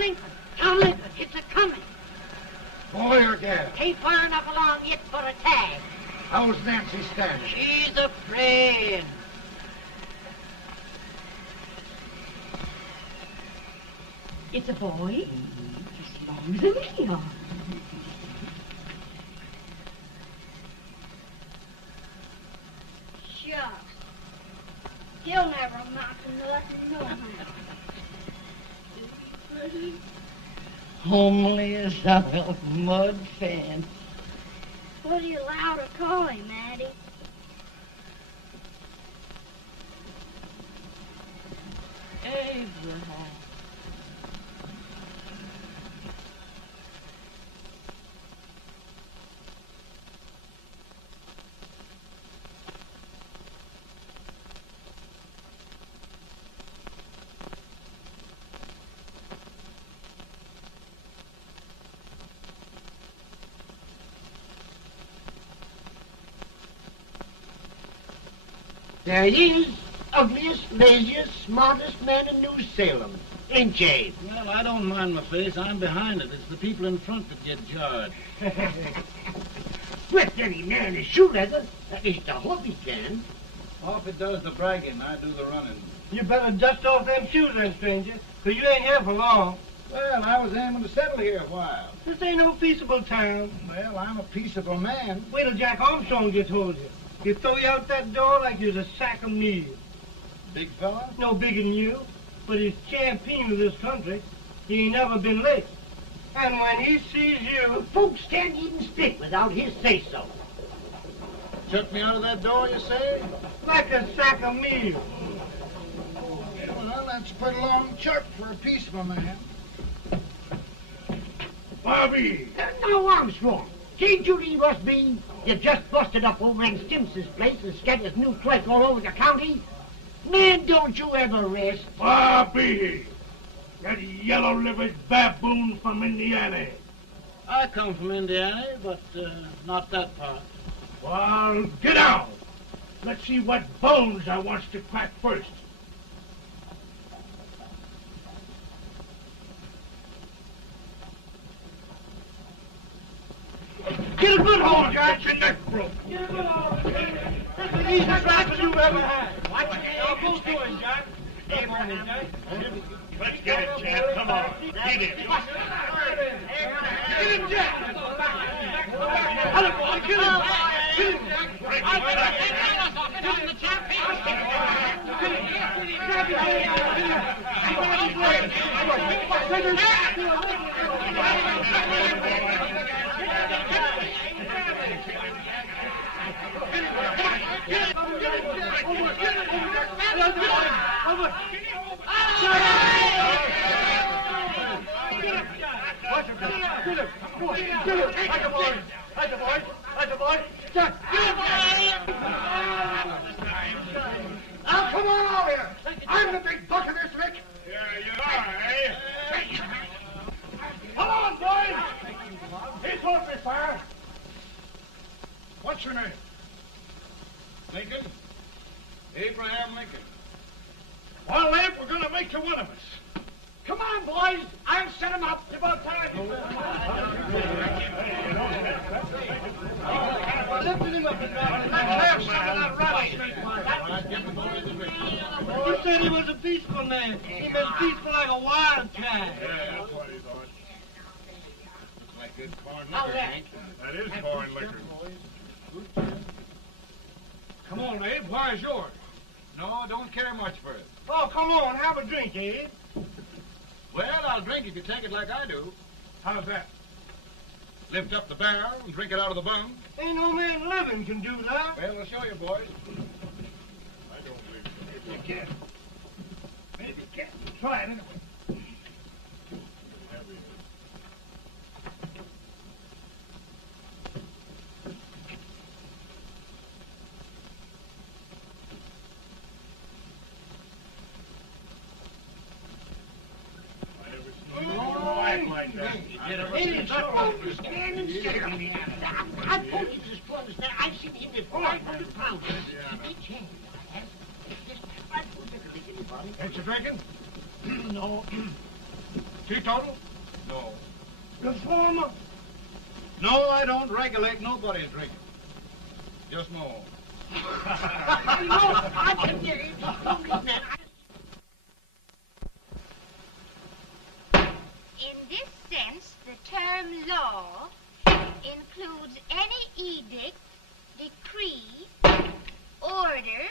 Lincoln. John Lincoln, it's a-coming. Boy or gal? Ain't far enough along yet for a tag. How's Nancy standing? She's afraid. It's a boy, as long as a me are. Shucks. He'll never amount to nothing, no how. Homely as a mud fan. What do you allow to call him, Addie? Abraham. There he is, ugliest, laziest, smartest man in New Salem. Ain't Jay? Well, I don't mind my face. I'm behind it. It's the people in front that get jarred. With any man is shoe leather. At least I hope he can. Off it does the bragging. I do the running. You better dust off them shoes then, stranger, 'cause you ain't here for long. Well, I was aiming to settle here a while. This ain't no peaceable town. Well, I'm a peaceable man. Wait till Jack Armstrong gets hold of you. He'll throw you out that door like you're a sack of meal. Big fella? No bigger than you, but he's champion of this country. He ain't never been late. And when he sees you... Folks can't even speak without his say-so. Took me out of that door, you say? like a sack of meal. Well, that's a pretty long chirp for a peaceable man. Bobby! Now, Armstrong, can't you leave us be? You just busted up over in Stimpson's place and scattered new clerk all over the county. Man, don't you ever rest. Bobby! That yellow-livered baboon from Indiana. I come from Indiana, but not that part. Well, get out. Let's see what bones I wants to crack first. Get a good hold, Jack. Your neck broke. Get a good hold. That's the easiest rifle you've ever had. Watch it. Now, both doing, Jack. Abraham. Let's get it, Jack. Come on. Get it. Get him, Jack. Get him, boy. Get him. Get him, Jack. Break his back. Now, come on over here. I'm the big buck of this, Rick. Yeah, you are, eh? Come on, boys. He's open fire. What's your name? Lincoln? Abraham Lincoln. Well, Abe, we're going to make you one of us. Come on, boys. I'll set him up. It's about time. Lifted him up and down. Let's have some of that rattlesnake. You said he was a peaceful man. He was peaceful like a wild cat. Yeah, that's what he thought. Looks like good corn How's liquor, that? Hank. That is corn liquor. Come on, Abe. Where's yours? No, don't care much for it. Oh, come on. Have a drink, Abe. Well, I'll drink if you take it like I do. How's that? Lift up the barrel and drink it out of the bung. Ain't no man living can do that. Well, I'll show you, boys. I don't believe so. Maybe you can. Maybe you can. Try it anyway. Like that. Hey, oldest man in Salem. I told you this brother's there. I've seen him at 500 pounds. He changed. I won't take a lick, anybody. Ain't you drinking? No. Teetotal? No. Reformer? No, I don't regulate nobody's drinking. Just no. I can get it. In this sense, the term law includes any edict, decree, order,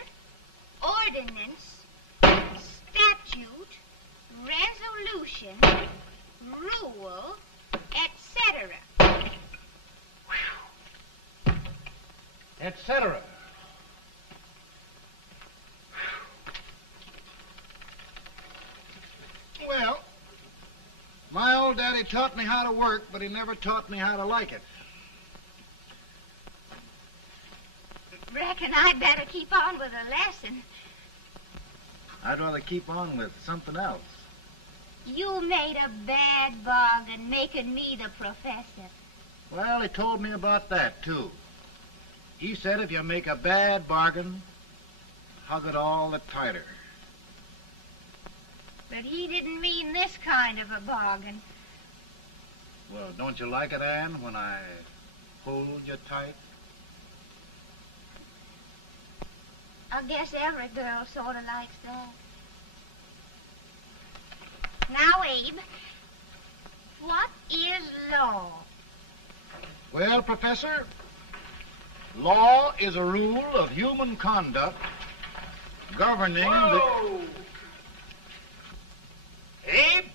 ordinance, statute, resolution, rule, etc. Etc. Well, my old daddy taught me how to work, but he never taught me how to like it. Reckon I'd better keep on with the lesson. I'd rather keep on with something else. You made a bad bargain making me the professor. Well, he told me about that, too. He said if you make a bad bargain, hug it all the tighter. But he didn't mean this kind of a bargain. Well, don't you like it, Ann, when I hold you tight? I guess every girl sort of likes that. Now, Abe, what is law? Well, Professor, law is a rule of human conduct governing Whoa! Abe,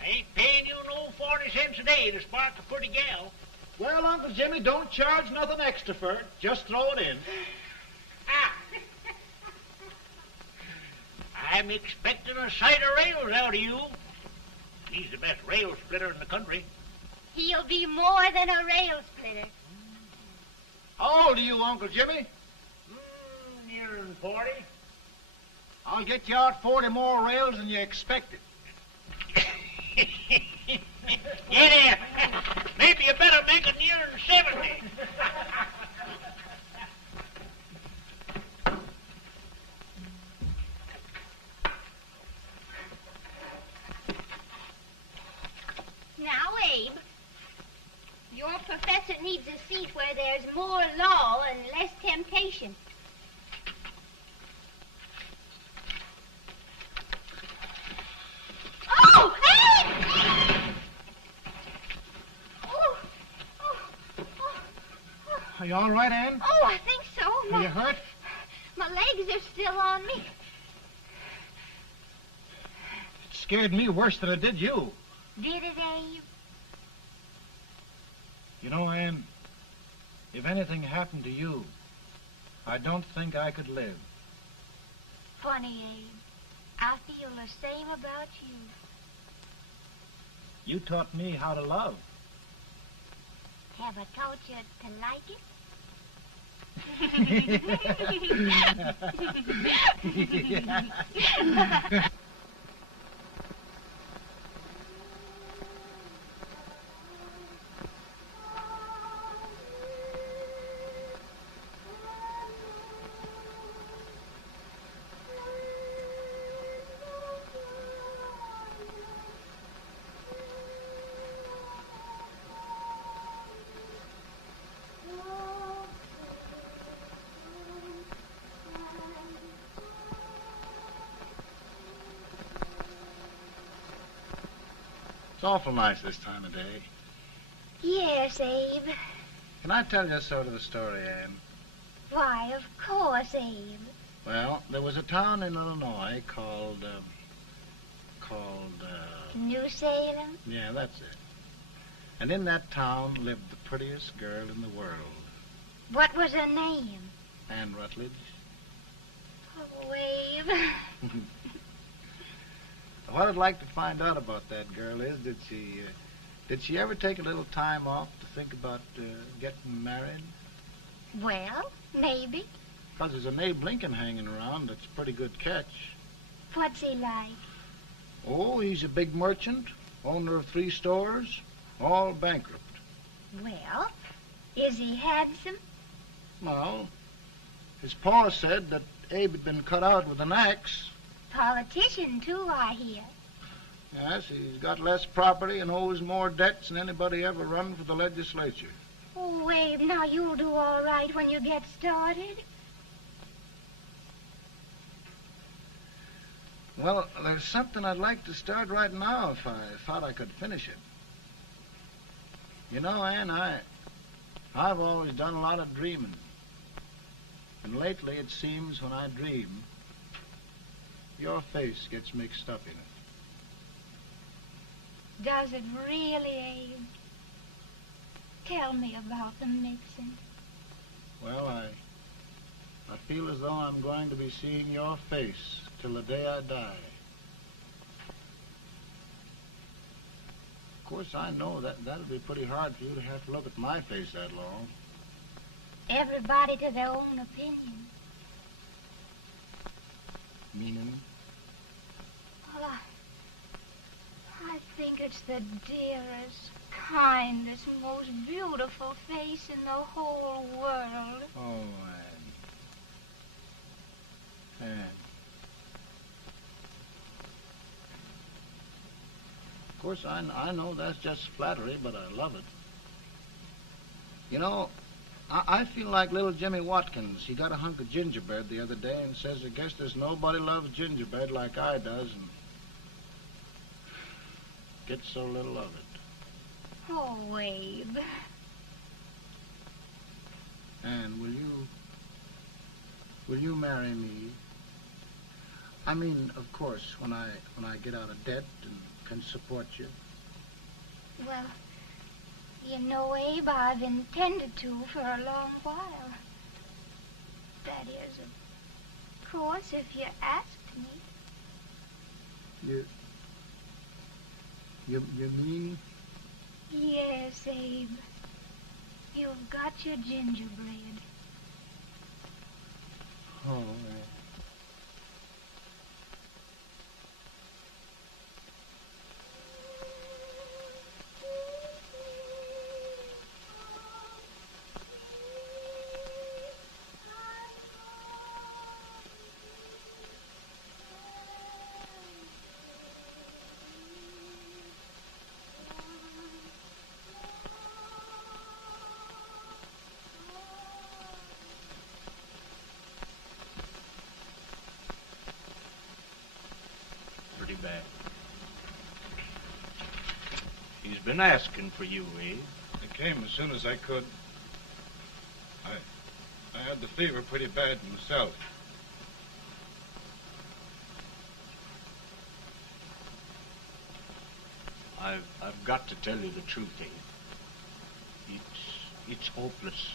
I ain't paying you no 40 cents a day to spark a pretty gal. Well, Uncle Jimmy, don't charge nothing extra for it. Just throw it in. Ah. I'm expecting a sight of rails out of you. He's the best rail splitter in the country. He'll be more than a rail splitter. How old are you, Uncle Jimmy? Nearing 40. I'll get you out 40 more rails than you expected. Yeah, maybe you better make it nearing 70. Now, Abe, your professor needs a seat where there's more law and less temptation. Oh, Abe! Are you all right, Ann? Oh, I think so. Are you hurt? My legs are still on me. It scared me worse than it did you. Did it, Abe? You know, Ann, if anything happened to you, I don't think I could live. Funny, Abe. I feel the same about you. You taught me how to love. Have I taught you to like it? It's awful nice this time of day. Yes, Abe. Can I tell you sort of the story, Ann? Why, of course, Abe. Well, there was a town in Illinois called, New Salem? yeah, that's it. And in that town lived the prettiest girl in the world, What was her name? Ann Rutledge. Oh, Abe. What I'd like to find out about that girl is, did she ever take a little time off to think about getting married? Well, maybe. Because there's an Abe Lincoln hanging around that's a pretty good catch. What's he like? Oh, he's a big merchant, owner of 3 stores, all bankrupt. Well, is he handsome? Well, his pa said that Abe had been cut out with an axe. Politician, too, I hear. Yes, he's got less property and owes more debts than anybody ever run for the legislature. Oh, Abe, now you'll do all right when you get started. Well, there's something I'd like to start right now if I thought I could finish it. You know, Ann, I've always done a lot of dreaming. And lately it seems when I dream, your face gets mixed up in it. Does it really, Abe? Tell me about the mixing. Well, I feel as though I'm going to be seeing your face till the day I die. Of course, I know that'll be pretty hard for you to have to look at my face that long. Everybody to their own opinion. Meaning? Well, I think it's the dearest, kindest, most beautiful face in the whole world. Oh, Ann. Of course, I know that's just flattery, but I love it. You know, I feel like little Jimmy Watkins. He got a hunk of gingerbread the other day and says, I guess there's nobody loves gingerbread like I does, and gets so little of it. Oh, Abe. Ann, will you marry me? I mean, of course, when I get out of debt and can support you. Well, you know, Abe, I've intended to for a long while. That is, of course, if you asked me. You mean? Yes, Abe. You've got your gingerbread. Oh, bad. He's been asking for you, eh? I came as soon as I could. I had the fever pretty bad myself. I've got to tell you the truth, Abe. It's hopeless.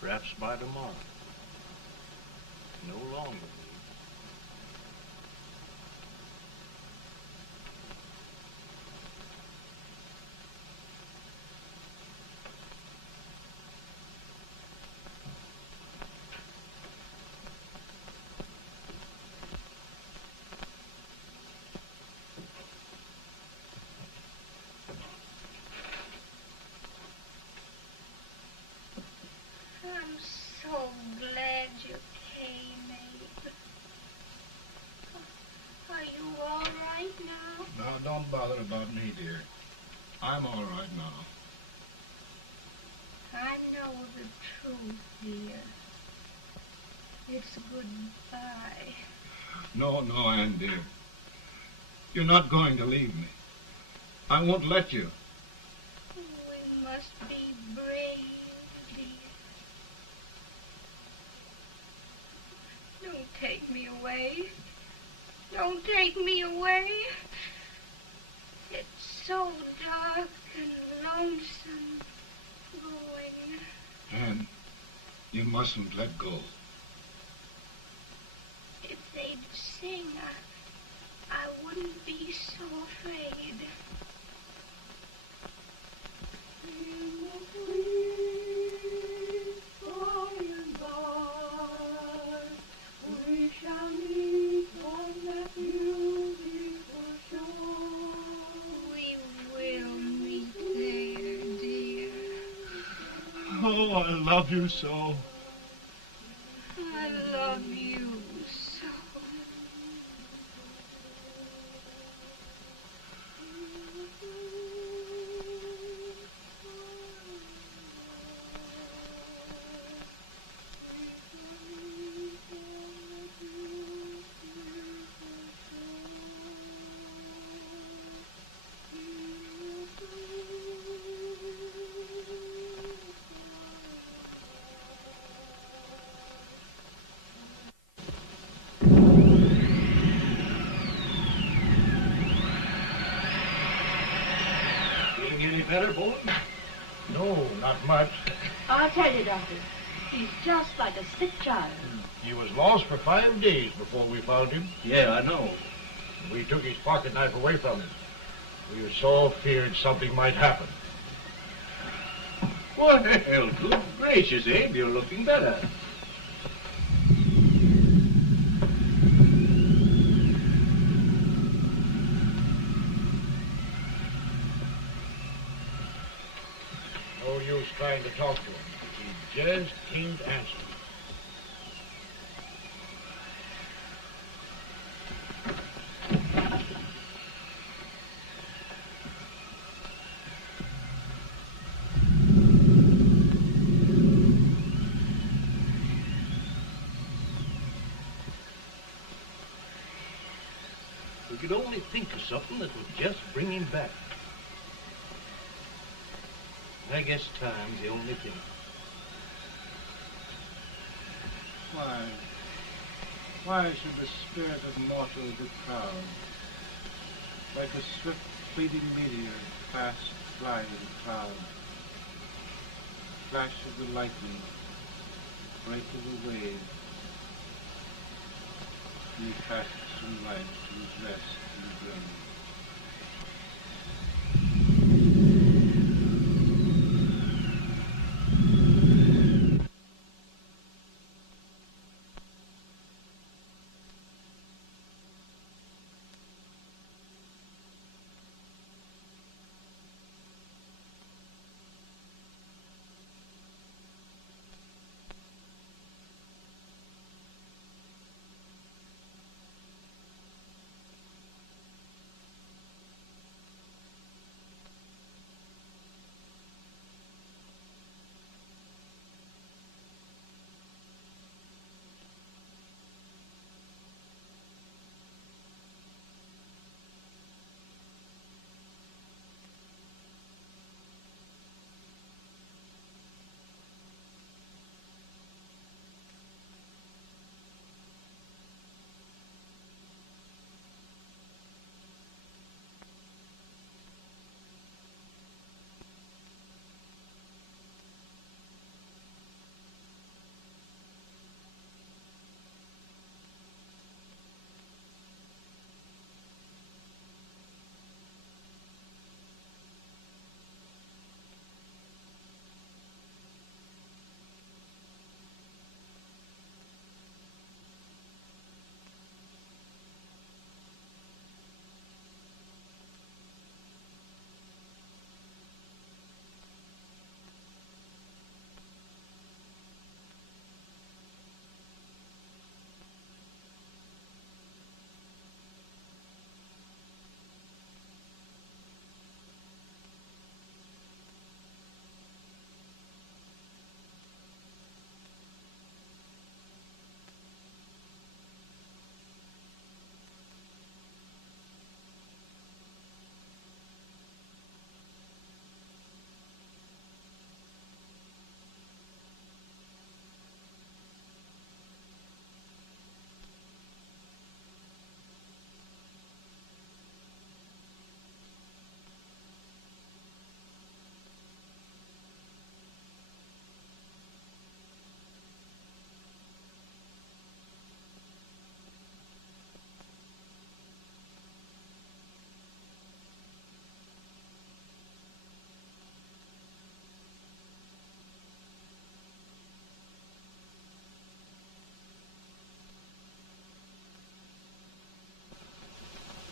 Perhaps by tomorrow. No longer. I'm so glad you came, Abe. Are you all right now? No, don't bother about me, dear. I'm all right now. I know the truth, dear. It's goodbye. No, Ann, dear. You're not going to leave me. I won't let you. We must be brave, dear. Don't take me away. Don't take me away. It's so dark and lonesome going. Ann, you mustn't let go. If they'd sing, I wouldn't be so afraid. We shall meet on that beautiful shore. We will meet there, dear. Oh, I love you so. I love you so. better, Bolton? No, not much. I'll tell you, Doctor, he's just like a sick child. He was lost for 5 days before we found him. Yeah, I know. We took his pocket knife away from him. We were so feared something might happen. Well, good gracious, Abe, you're looking better. No use trying to talk to him. He just can't answer. We could only think of something that would just bring him back. I guess time's the only thing. Why should the spirit of mortal be proud? Like a swift fleeting meteor, fast flying cloud. Flash of the lightning, break of the wave. And he passes from life to his rest in the grave.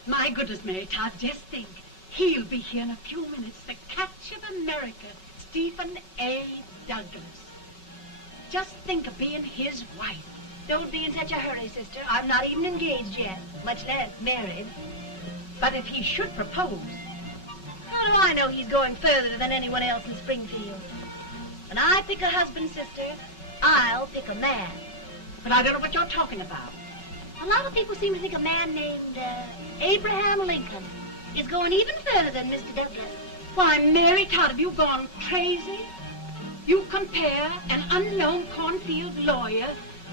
My goodness, Mary Todd, just think. He'll be here in a few minutes. The catch of America, Stephen A. Douglas. Just think of being his wife. Don't be in such a hurry, sister. I'm not even engaged yet, much less married. But if he should propose... How do I know he's going further than anyone else in Springfield? When I pick a husband, sister, I'll pick a man. But I don't know what you're talking about. A lot of people seem to think a man named Abraham Lincoln is going even further than Mr. Douglas. Why, Mary Todd, have you gone crazy? You compare an unknown cornfield lawyer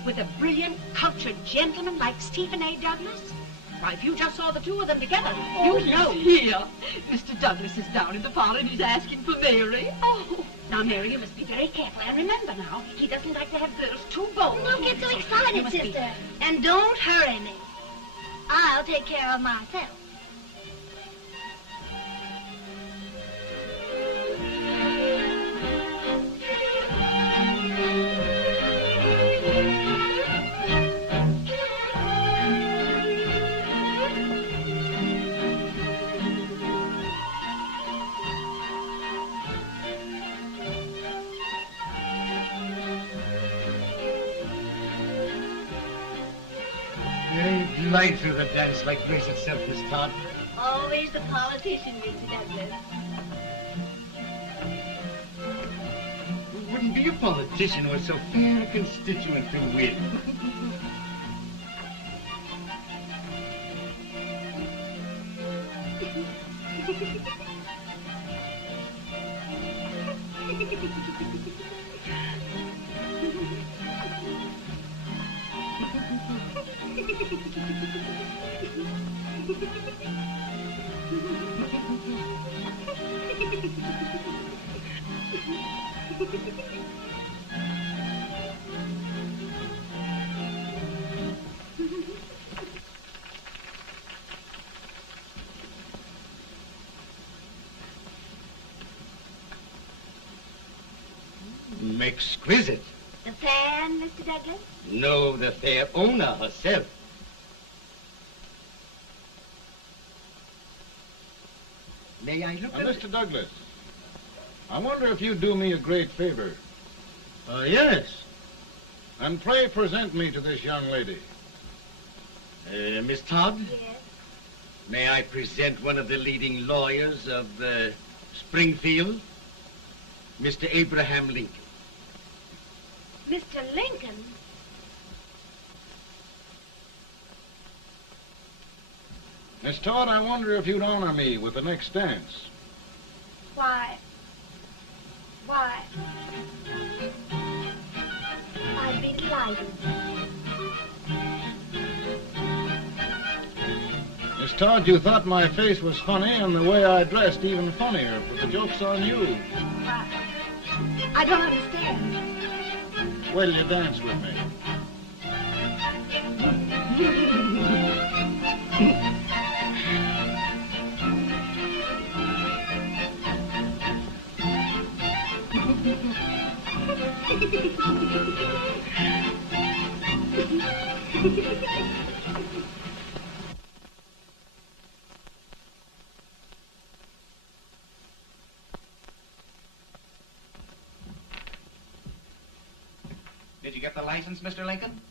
with a brilliant, cultured gentleman like Stephen A. Douglas? Why, if you just saw the two of them together, Oh, you'd know. Here. Mr. Douglas is down in the parlor and he's asking for Mary. Oh. Now, Mary, you must be very careful. And remember now, he doesn't like to have girls too bold. Don't get so You excited, must be- sister. And don't hurry me. I'll take care of myself. You glide through the dance like grace itself, Miss Todd. Always the politician, Mr. Douglas. Who wouldn't be a politician who was so fair a constituent to win? Exquisite. The fan, Mr. Douglas? No, the fair owner herself. May I look at it? Mr. Douglas, I wonder if you'd do me a great favor. Yes. And pray present me to this young lady. Miss Todd? Yes. May I present one of the leading lawyers of Springfield, Mr. Abraham Lincoln. Mr. Lincoln? Miss Todd, I wonder if you'd honor me with the next dance. Why, I'd be delighted. Miss Todd, you thought my face was funny and the way I dressed even funnier, but the joke's on you. I don't understand. Wait till you dance with me. Did you get the license, Mr. Lincoln?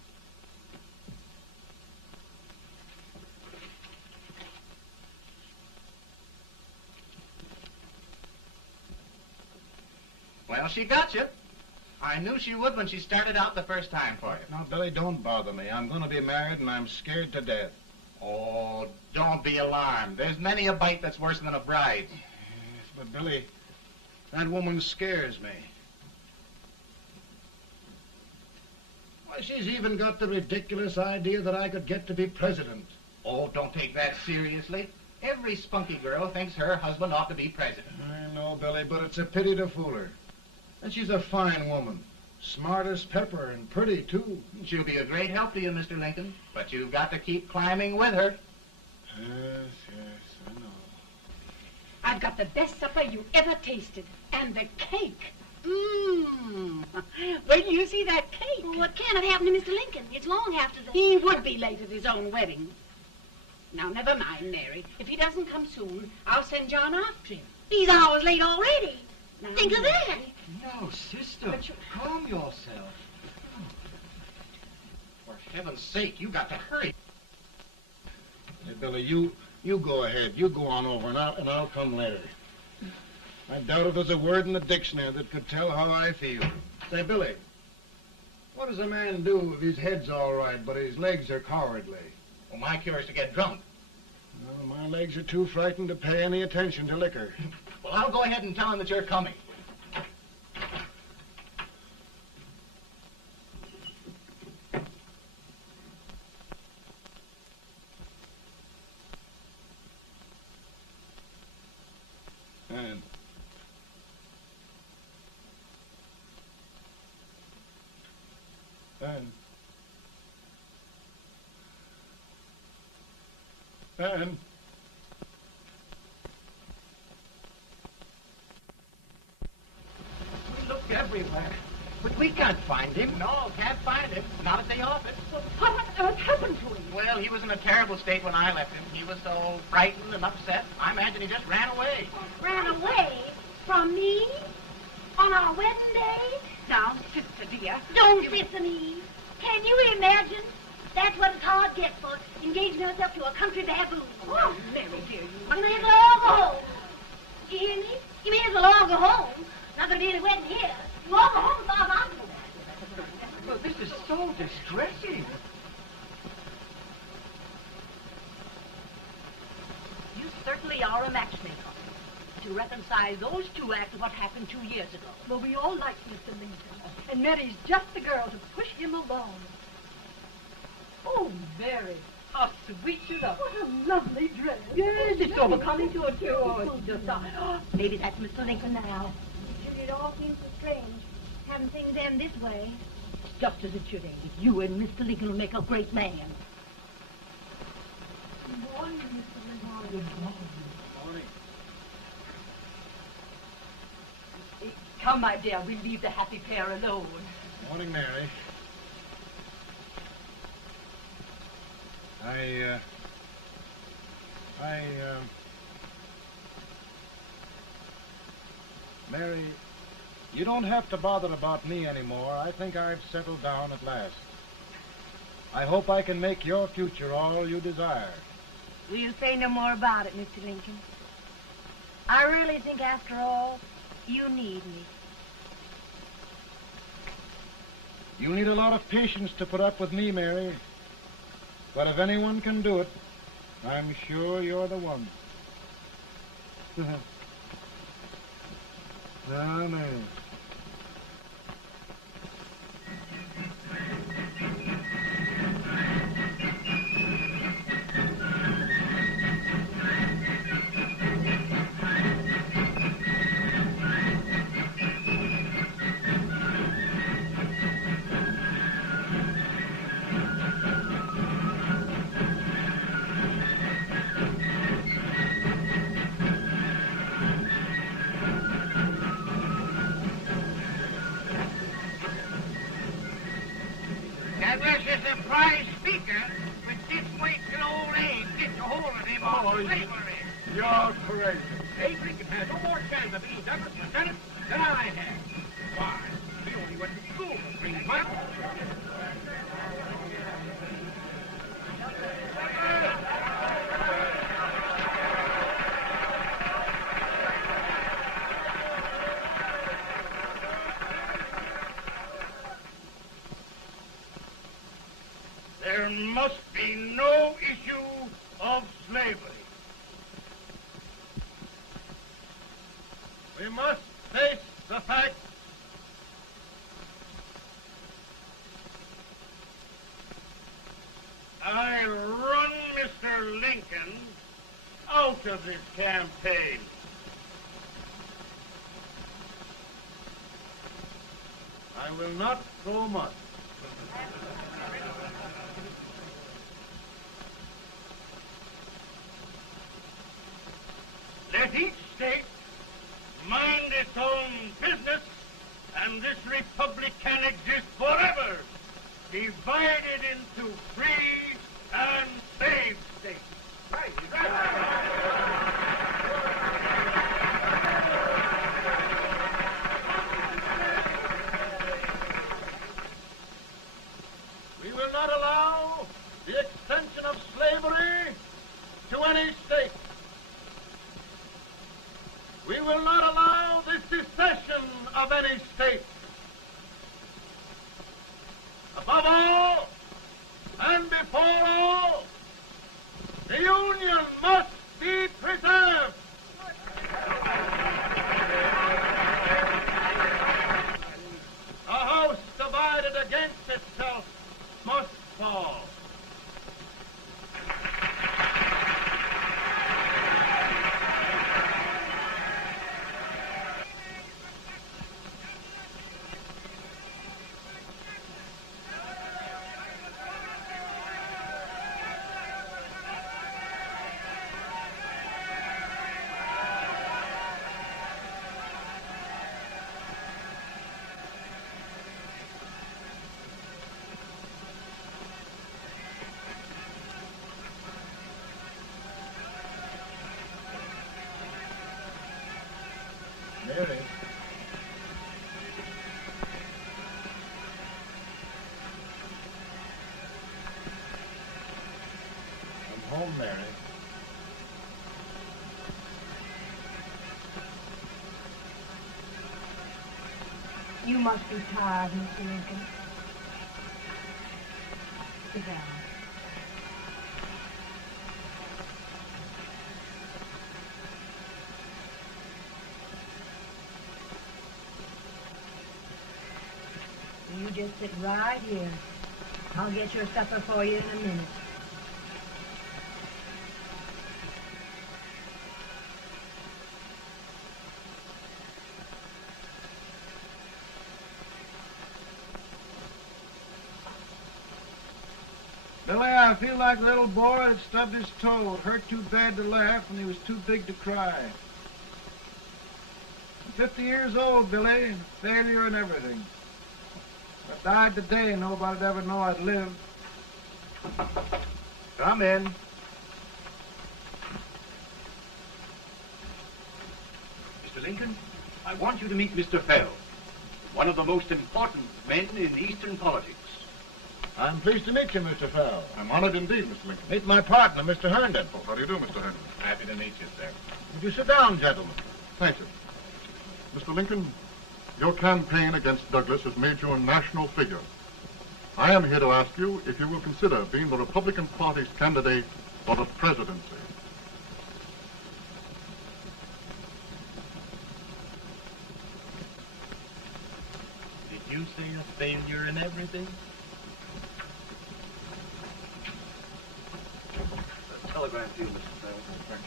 Well, she got you. I knew she would when she started out the first time for you. Now, Billy, don't bother me. I'm going to be married and I'm scared to death. Oh, don't be alarmed. There's many a bite that's worse than a bride. Yes, but Billy, that woman scares me. Why, she's even got the ridiculous idea that I could get to be president. Oh, don't take that seriously. Every spunky girl thinks her husband ought to be president. I know, Billy, but it's a pity to fool her. And she's a fine woman. Smart as pepper and pretty, too. She'll be a great help to you, Mr. Lincoln. But you've got to keep climbing with her. Yes, I know. I've got the best supper you ever tasted. And the cake. Mmm. Wait till you see that cake. Well, what can have happened to Mr. Lincoln? It's long after the... He would be late at his own wedding. Now, never mind, Mary. If he doesn't come soon, I'll send John after him. He's hours late already. Now, Think of that. No, sister. But you- Calm yourself. For heaven's sake, you got to hurry. Hey, Billy, you go ahead. You go on over, and I'll come later. I doubt if there's a word in the dictionary that could tell how I feel. Say, Billy, what does a man do if his head's all right, but his legs are cowardly? Well, my cure is to get drunk. Well, my legs are too frightened to pay any attention to liquor. Well, I'll go ahead and tell him that you're coming. Ann. We looked everywhere, but we can't find him. No, can't find him. Not at the office. Well, what on earth happened to him? Well, he was in a terrible state when I left him. He was so frightened and upset. I imagine he just ran away. Ran away from me on our wedding day? Now, sister dear. Don't listen, Eve. Can you imagine? That's what a Todd gets for engaging herself to a country baboon. Oh, Mary, dear, you You may as well all go home. You hear me? You may as well all go home. Not gonna be any wedding here. You all go home as far as I'm concerned. Well, this is so distressing. You certainly are a matchmaker. To reconcile those two after what happened 2 years ago. Well, we all like Mr. Lincoln. And Mary's just the girl to push him along. Oh, Mary, how sweet you look. What a lovely dress. Yes, it's overcoming to it, too. Oh, it's just... maybe that's Mr. Lincoln now. It all seems so strange, having things end this way. It's just as it should end. You and Mr. Lincoln will make a great man. Good morning, Mr. Lincoln. Good morning. Morning. Come, my dear, we'll leave the happy pair alone. Morning, Mary. Mary, you don't have to bother about me anymore. I think I've settled down at last. I hope I can make your future all you desire. We'll say no more about it, Mr. Lincoln. I really think, after all, you need me. You need a lot of patience to put up with me, Mary. But if anyone can do it, I'm sure you're the one. Now, Mary. That was a surprise speaker, but just wait till old Abe gets a hold of him on slavery. You're crazy. Abe Lincoln has no more chance of being Douglas Lieutenant than I have. Why, he only went to school for 3 months. There must be no issue of slavery. We must face the fact I run Mr. Lincoln out of this campaign. I will not go much. Let each state mind its own business, and this republic can exist forever, divided into free and slave states. Right. We will not allow the extension of slavery to any state. We will not allow the secession of any state. Above all, and before all, the Union must be preserved. A house divided against itself must fall. home, Mary. You must be tired, Mr. Lincoln. Sit down. You just sit right here. I'll get your supper for you in a minute. Billy, I feel like a little boy that stubbed his toe. It hurt too bad to laugh, and he was too big to cry. I'm 50 years old, Billy, failure and everything. If I died today, nobody'd ever know I'd lived. Come in. Mr. Lincoln, I want you to meet Mr. Fell, one of the most important men in Eastern politics. I'm pleased to meet you, Mr. Fell. I'm honored indeed, Mr. Lincoln. Meet my partner, Mr. Herndon. Oh, how do you do, Mr. Herndon? Happy to meet you, sir. Would you sit down, gentlemen? Thank you. Mr. Lincoln, your campaign against Douglas has made you a national figure. I am here to ask you if you will consider being the Republican Party's candidate for the presidency. Did you say a failure in everything? A telegram to you, Mr. Fell. Thank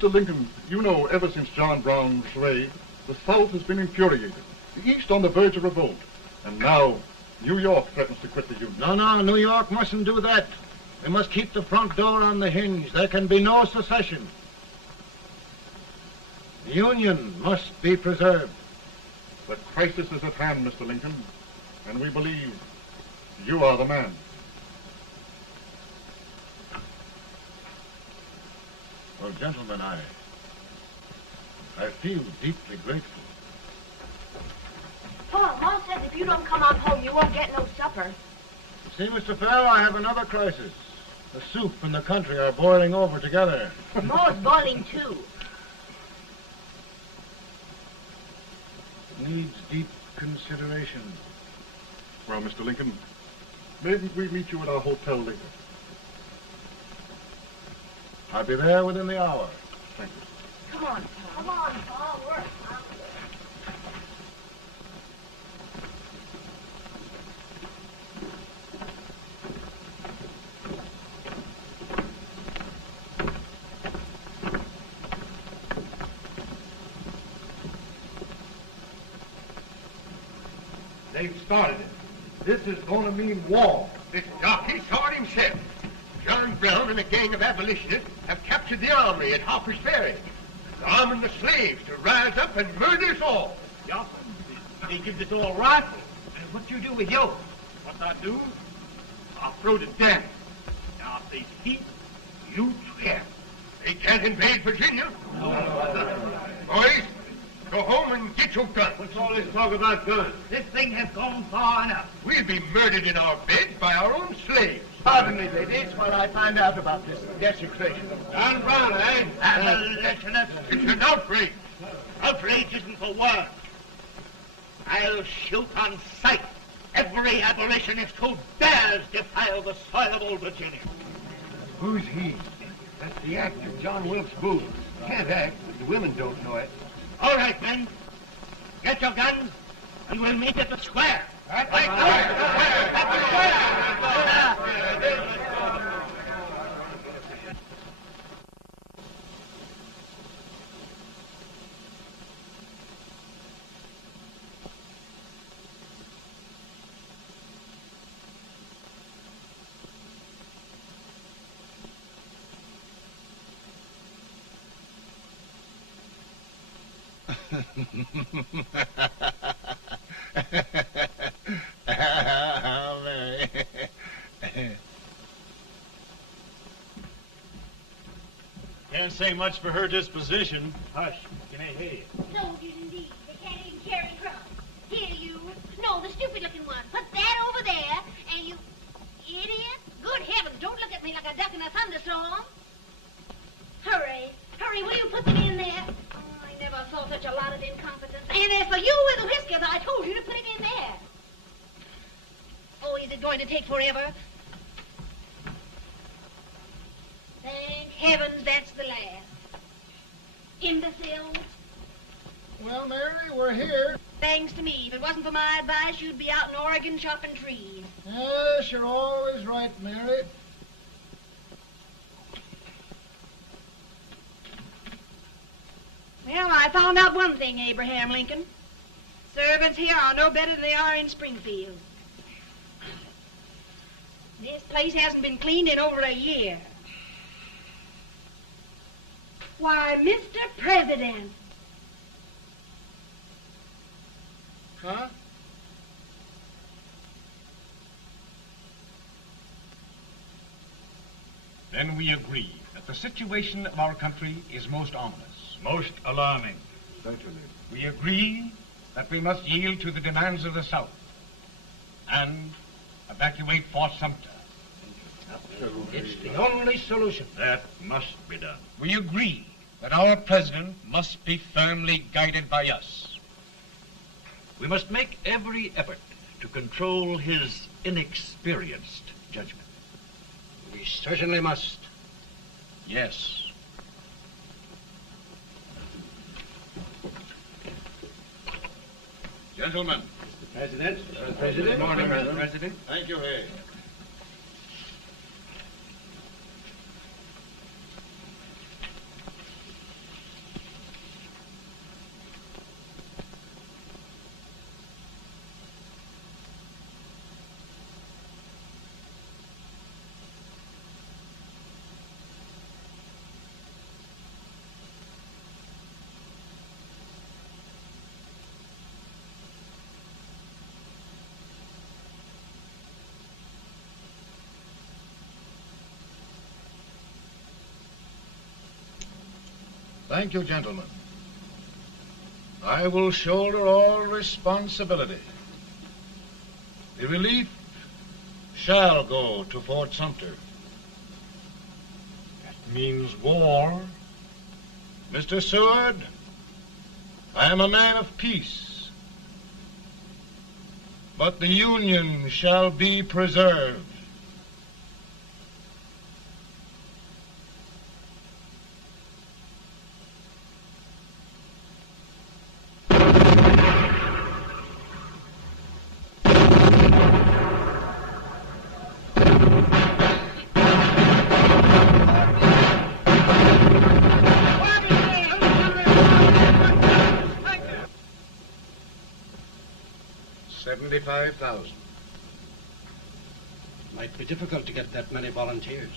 you. Mr. Lincoln, you know ever since John Brown's raid, the South has been infuriated, the East on the verge of revolt, and now New York threatens to quit the Union. No, New York mustn't do that. They must keep the front door on the hinge. There can be no secession. The Union must be preserved. The crisis is at hand, Mr. Lincoln, and we believe you are the man. Well, gentlemen, I feel deeply grateful. Paul, Mom says if you don't come on home, you won't get no supper. See, Mr. Fell, I have another crisis. The soup and the country are boiling over together. More's boiling, too. Needs deep consideration. Well, Mr. Lincoln, maybe we meet you at our hotel later. I'll be there within the hour. Thank you. Come on, Paul. Come on, Paul. We're hungry. They've started it. This is going to mean war. This jockey saw it himself. John Brown and a gang of abolitionists have captured the armory at Harper's Ferry. They're arming the slaves to rise up and murder us all. Johnson, they give this all rifles. And what you do with yours? What I do? I'll throw the damn. Now, if they speak, you swear. They can't invade Virginia. Boys, go home and get your guns. What's all this talk about guns? This thing has gone far enough. We'll be murdered in our beds by our own slaves. Pardon me, ladies, while I find out about this desecration. John Brown, eh? Abolitionists. It's an outrage. Outrage isn't for words. I'll shoot on sight every abolitionist who dares defile the soil of old Virginia. Who's he? That's the actor, John Wilkes Booth. Can't act, but the women don't know it. All right, men. Get your guns, and we'll meet at the square. At the square! Mary. Can't say much for her disposition. Hush, can I hear you? Soldiers indeed. They can't even carry crumbs. Here, you. confidence. And as for you with the whiskers, I told you to put it in there. Oh, is it going to take forever? Thank heavens that's the last. Imbeciles. Well, Mary, we're here. Thanks to me. If it wasn't for my advice, you'd be out in Oregon chopping trees. Yes, you're always right, Mary. Well, I found out one thing, Abraham Lincoln. Servants here are no better than they are in Springfield. This place hasn't been cleaned in over a year. Why, Mr. President. Huh? Then we agree that the situation of our country is most ominous. Most alarming. Certainly. We agree that we must yield to the demands of the South and evacuate Fort Sumter. It's the only solution. That must be done. We agree that our president must be firmly guided by us. We must make every effort to control his inexperienced judgment. We certainly must. Yes. Gentlemen. Mr. President. Mr. Good President. morning, Mr. President. Thank you, Hay. Thank you, gentlemen. I will shoulder all responsibility. The relief shall go to Fort Sumter. That means war. Mr. Seward, I am a man of peace, but the Union shall be preserved. $75,000. Might be difficult to get that many volunteers.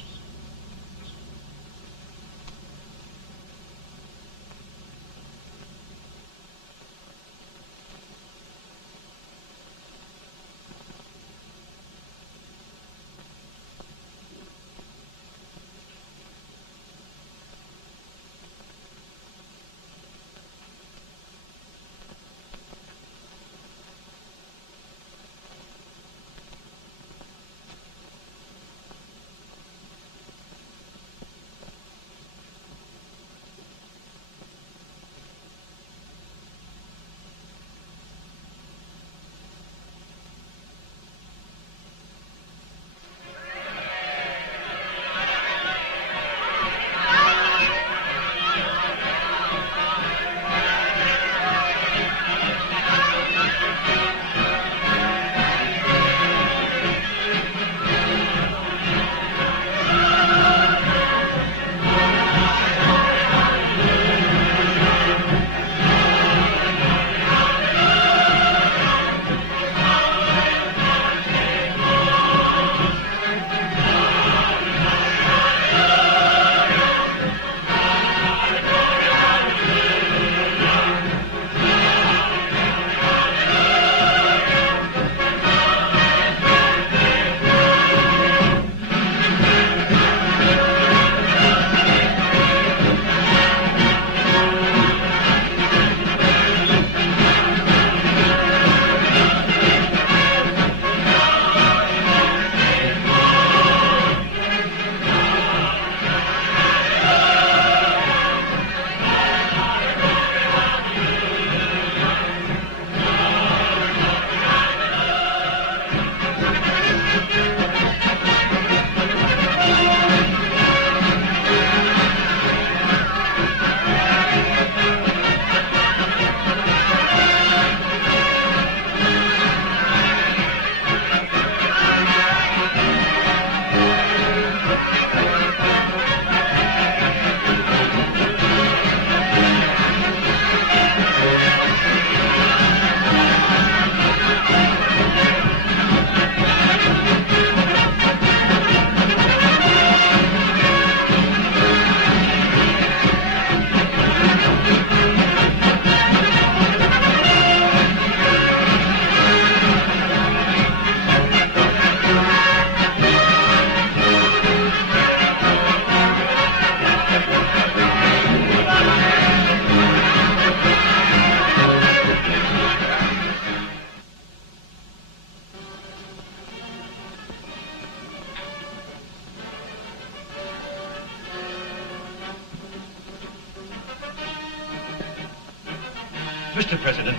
Mr. President,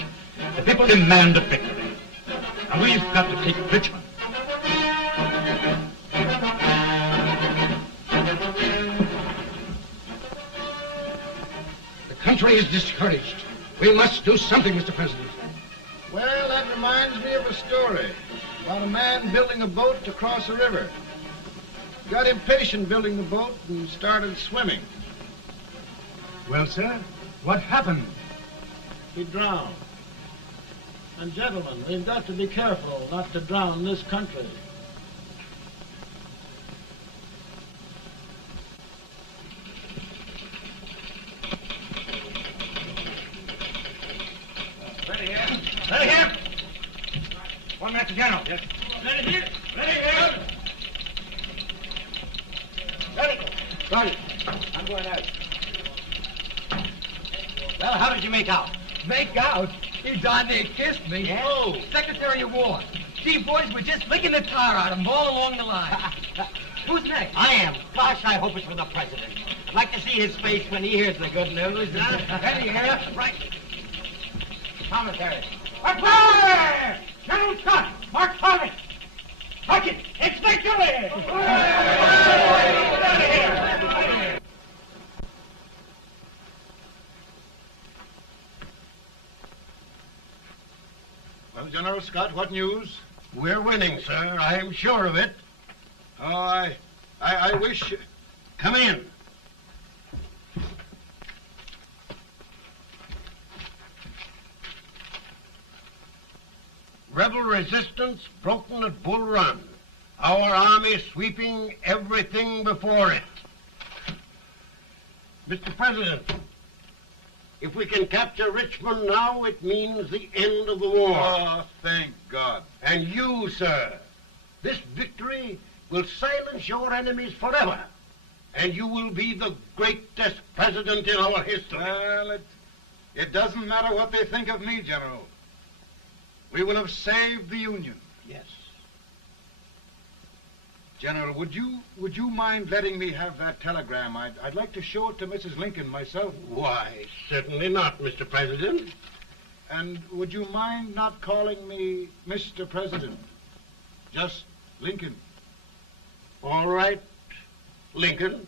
the people demand a victory. And we've got to take Richmond. The country is discouraged. We must do something, Mr. President. Well, that reminds me of a story about a man building a boat to cross a river. Got impatient building the boat and started swimming. Well, sir, what happened? He drowned. And gentlemen, we've got to be careful not to drown this country. Ready here. Ready here. 1 minute to General. Yes. Ready here. Ready here. Ready. Ready. I'm going out. Well, how did you make out? Make out? He darn near kissed me. Yeah? Oh, Secretary of War. Gee, boys, we're just licking the tar out of him all along the line. Who's next? I am. Gosh, I hope it's for the president. I'd like to see his face when he hears the good news. Ready here. Right. Commissary. Fire! General Scott, Mark Thomas. Sergeant, it's victory! Well, General Scott, what news? We're winning, sir. I'm sure of it. Oh, I wish... Come in. Rebel resistance broken at Bull Run. Our army sweeping everything before it. Mr. President, if we can capture Richmond now, it means the end of the war. Oh, thank God. And you, sir, this victory will silence your enemies forever. And you will be the greatest president in our history. Well, it doesn't matter what they think of me, General. We will have saved the Union. Yes. General, would you mind letting me have that telegram? I'd like to show it to Mrs. Lincoln myself. Why, certainly not, Mr. President. And would you mind not calling me Mr. President? Just Lincoln. All right, Lincoln.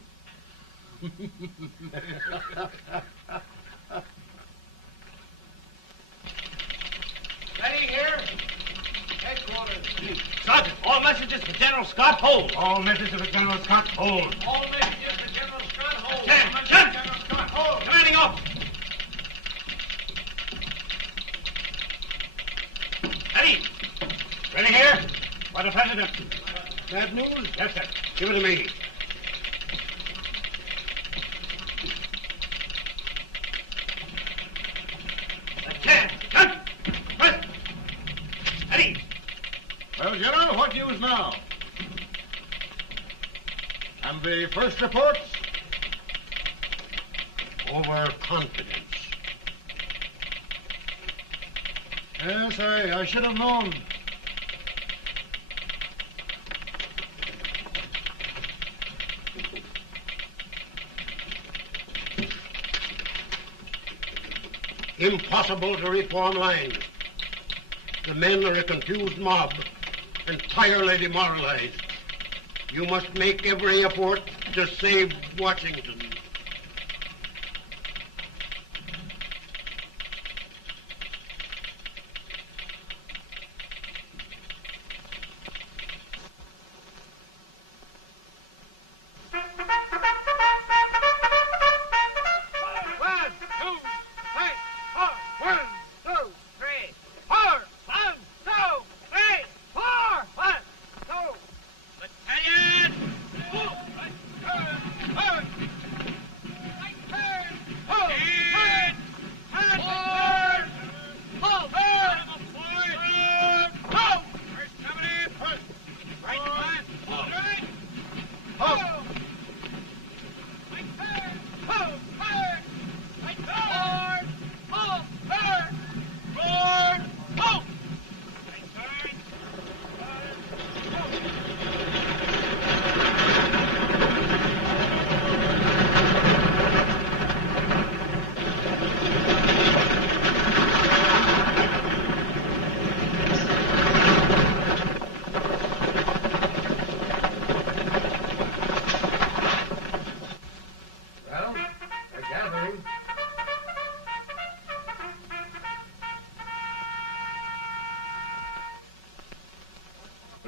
Ready here. Headquarters. Sergeant, all messages for General Scott, hold. All messages for General Scott, hold. All messages for General Scott, hold. Lieutenant, General Scott, hold. Commanding officer. Ready. Ready here. For the President. Bad news? Yes, sir. Give it to me. Well, General, what news now? And the first reports? Overconfidence. Yes, I should have known. Impossible to reform lines. The men are a confused mob, entirely demoralized. You must make every effort to save Washington.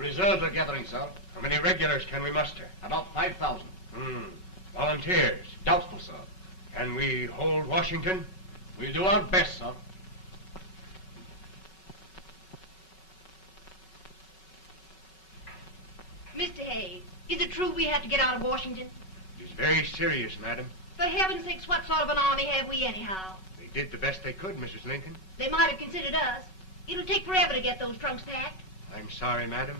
Reserves are gathering, sir. How many regulars can we muster? About 5,000. Volunteers? Doubtful, sir. Can we hold Washington? We'll do our best, sir. Mr. Hayes, is it true we have to get out of Washington? It's very serious, madam. For heaven's sakes, what sort of an army have we anyhow? They did the best they could, Mrs. Lincoln. They might have considered us. It'll take forever to get those trunks packed. I'm sorry, madam,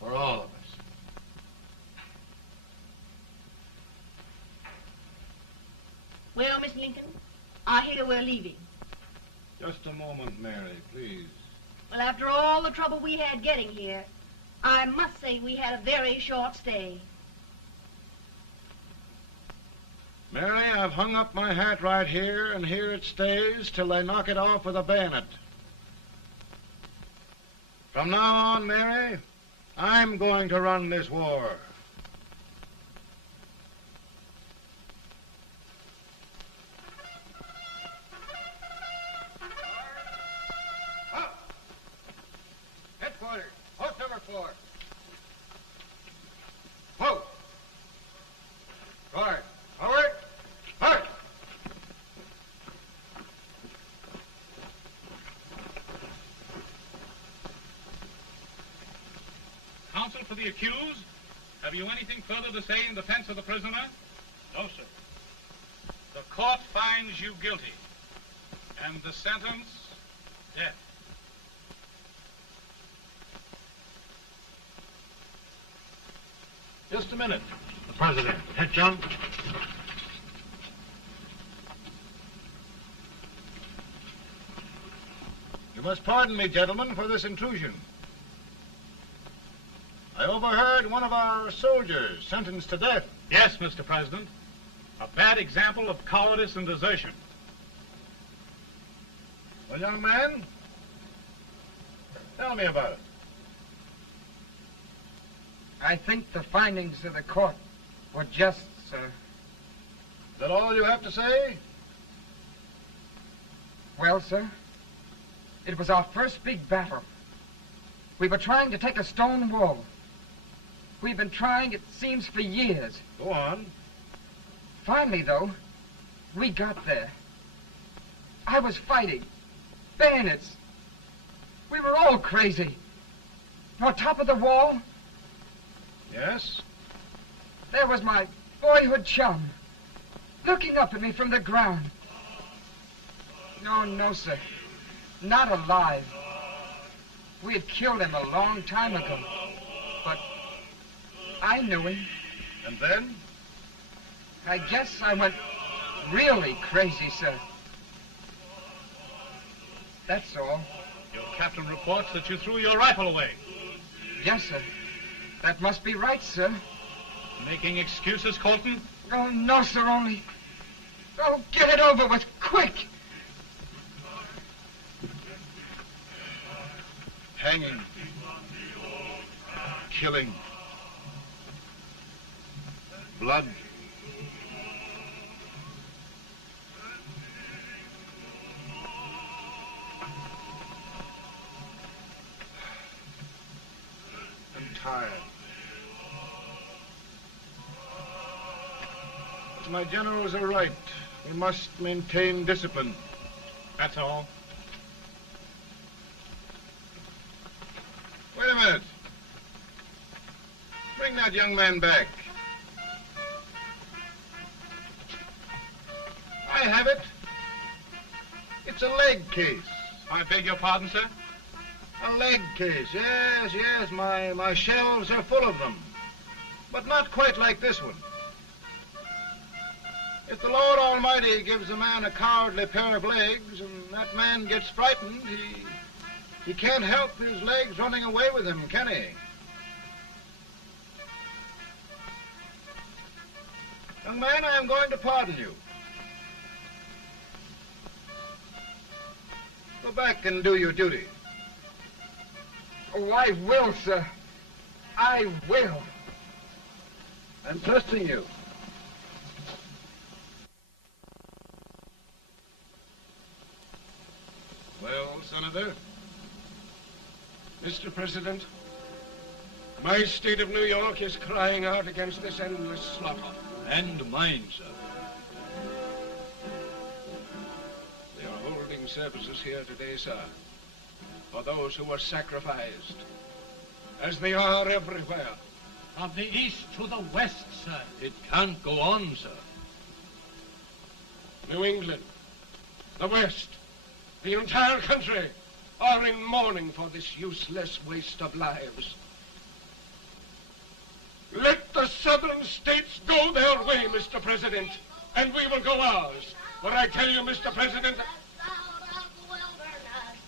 for all of us. Well, Miss Lincoln, I hear we're leaving. Just a moment, Mary, please. Well, after all the trouble we had getting here, I must say we had a very short stay. Mary, I've hung up my hat right here, and here it stays till they knock it off with a bayonet. From now on, Mary, I'm going to run this war. Headquarters, post number 4. Whoa! Guard, forward, march! Counsel for the accused, have you anything further to say in defense of the prisoner? No, sir. The court finds you guilty, and the sentence, death. Just a minute. The President. Head, John. You must pardon me, gentlemen, for this intrusion. I overheard one of our soldiers sentenced to death. Yes, Mr. President. A bad example of cowardice and desertion. Well, young man, tell me about it. I think the findings of the court were just, sir. Is that all you have to say? Well, sir, it was our first big battle. We were trying to take a stone wall. We've been trying, it seems, for years. Go on. Finally, though, we got there. I was fighting. Bayonets. We were all crazy. On top of the wall, Yes? there was my boyhood chum, looking up at me from the ground. No, sir. Not alive. We had killed him a long time ago. But I knew him. And then? I guess I went really crazy, sir. That's all. Your captain reports that you threw your rifle away. Yes, sir. That must be right, sir. Making excuses, Colton? Oh, no, sir, only... Oh, get it over with, quick! Hanging. Killing. Blood. I'm tired. But my generals are right. We must maintain discipline. That's all. Wait a minute. Bring that young man back. I have it. It's a leg case. I beg your pardon, sir? A leg case, yes. My shelves are full of them. But not quite like this one. If the Lord Almighty gives a man a cowardly pair of legs and that man gets frightened, he can't help his legs running away with him, can he? Young man, I am going to pardon you. Go back and do your duty. Oh, I will, sir. I will. I'm trusting you. Well, Senator? Mr. President, My state of New York is crying out against this endless slaughter. And mine, sir. They are holding services here today, sir, for those who were sacrificed, as they are everywhere. From the east to the west, sir. It can't go on, sir. New England, the West, the entire country are in mourning for this useless waste of lives. Let the southern states go their way, Mr. President, and we will go ours. For I tell you, Mr. President,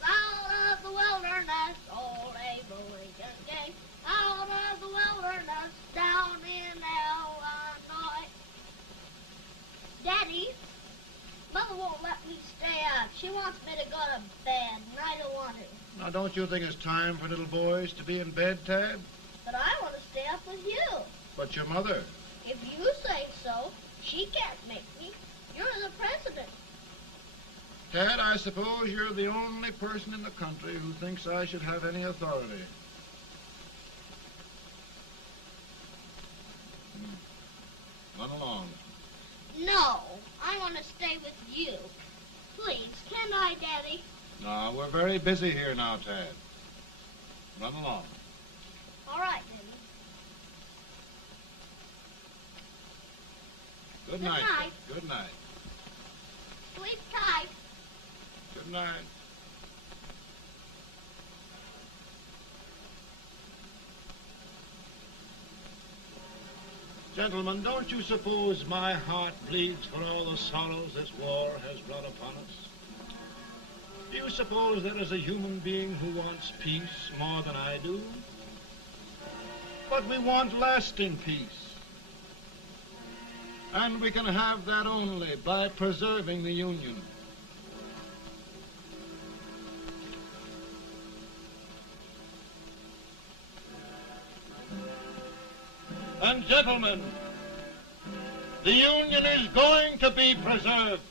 Out of the wilderness, old Abraham Lincoln came. Out of the wilderness, down in Illinois. Daddy, Mother won't let me stay up. She wants me to go to bed, and I don't want to. Now, don't you think it's time for little boys to be in bed, Tad? But I want to stay up with you. But your mother. If you say so, she can't make me. You're the president. Tad, I suppose you're the only person in the country who thinks I should have any authority. Run along. No, I want to stay with you. Please, can I, Daddy? No, we're very busy here now, Tad. Run along. All right, Daddy. Good Good night. night. Good night. Sleep tight. Good night. Gentlemen, don't you suppose my heart bleeds for all the sorrows this war has brought upon us? Do you suppose there is a human being who wants peace more than I do? But we want lasting peace. And we can have that only by preserving the Union. And gentlemen, the Union is going to be preserved.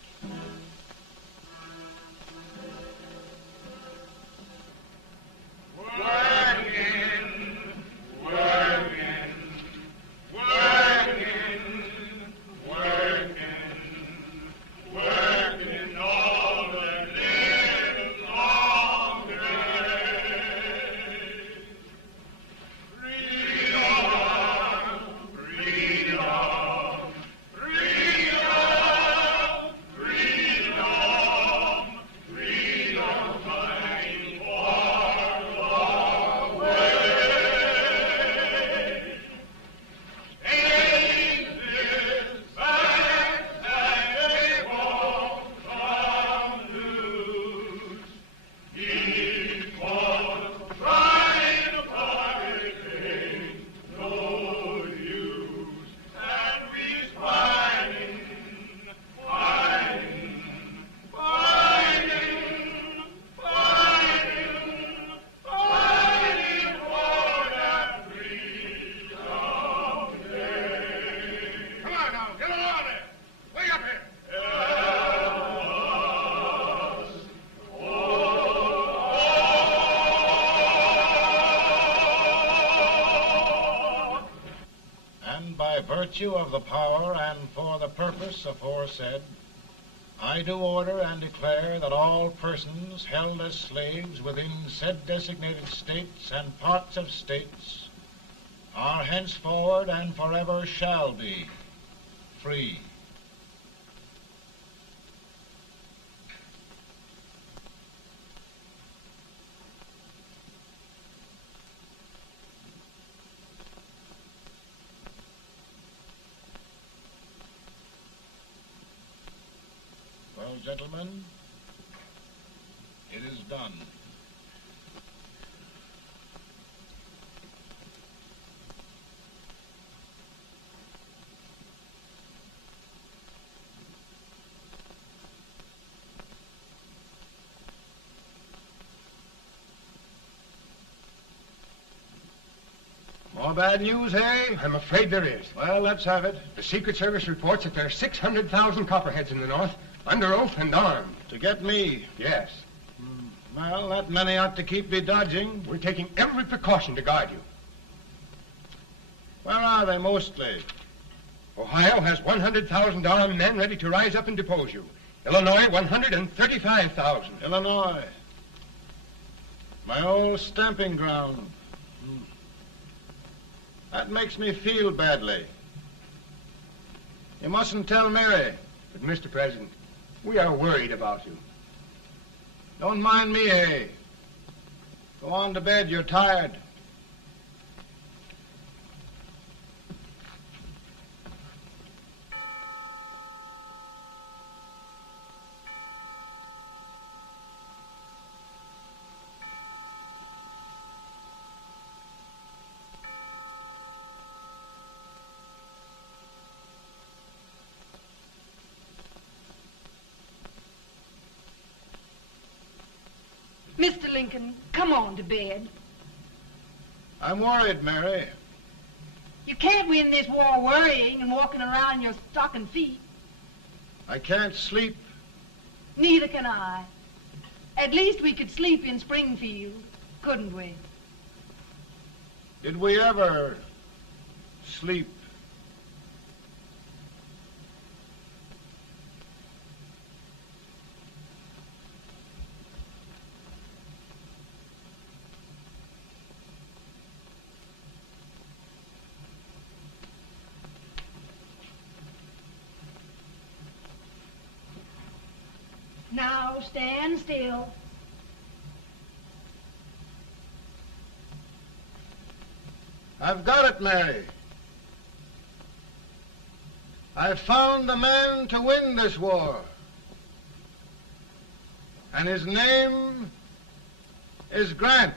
Virtue of the power and for the purpose aforesaid, I do order and declare that all persons held as slaves within said designated states and parts of states are henceforward and forever shall be free. Well, gentlemen, it is done. More bad news, hey? I'm afraid there is. Well, let's have it. The Secret Service reports that there are 600,000 copperheads in the North, under oath and armed. To get me? Yes. Well, that many ought to keep me dodging. We're taking every precaution to guard you. Where are they mostly? Ohio has $100,000 men ready to rise up and depose you. Illinois, 135,000. Illinois. My old stamping ground. That makes me feel badly. You mustn't tell Mary. But, Mr. President, we are worried about you. Don't mind me, eh? Go on to bed. You're tired. Mr. Lincoln, come on to bed. I'm worried, Mary. You can't win this war worrying and walking around in your stocking feet. I can't sleep. Neither can I. At least we could sleep in Springfield, couldn't we? Did we ever sleep? Now stand still. I've got it, Mary. I've found the man to win this war. And his name is Grant.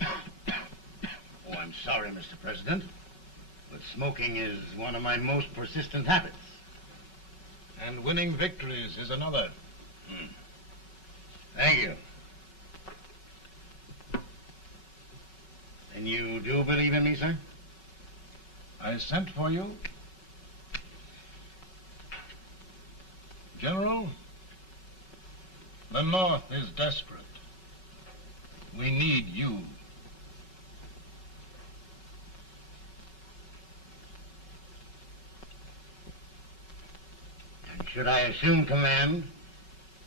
Oh, I'm sorry, Mr. President, but smoking is one of my most persistent habits. And winning victories is another. Thank you. And you do believe in me, sir? I sent for you. General, the North is desperate. We need you. And should I assume command,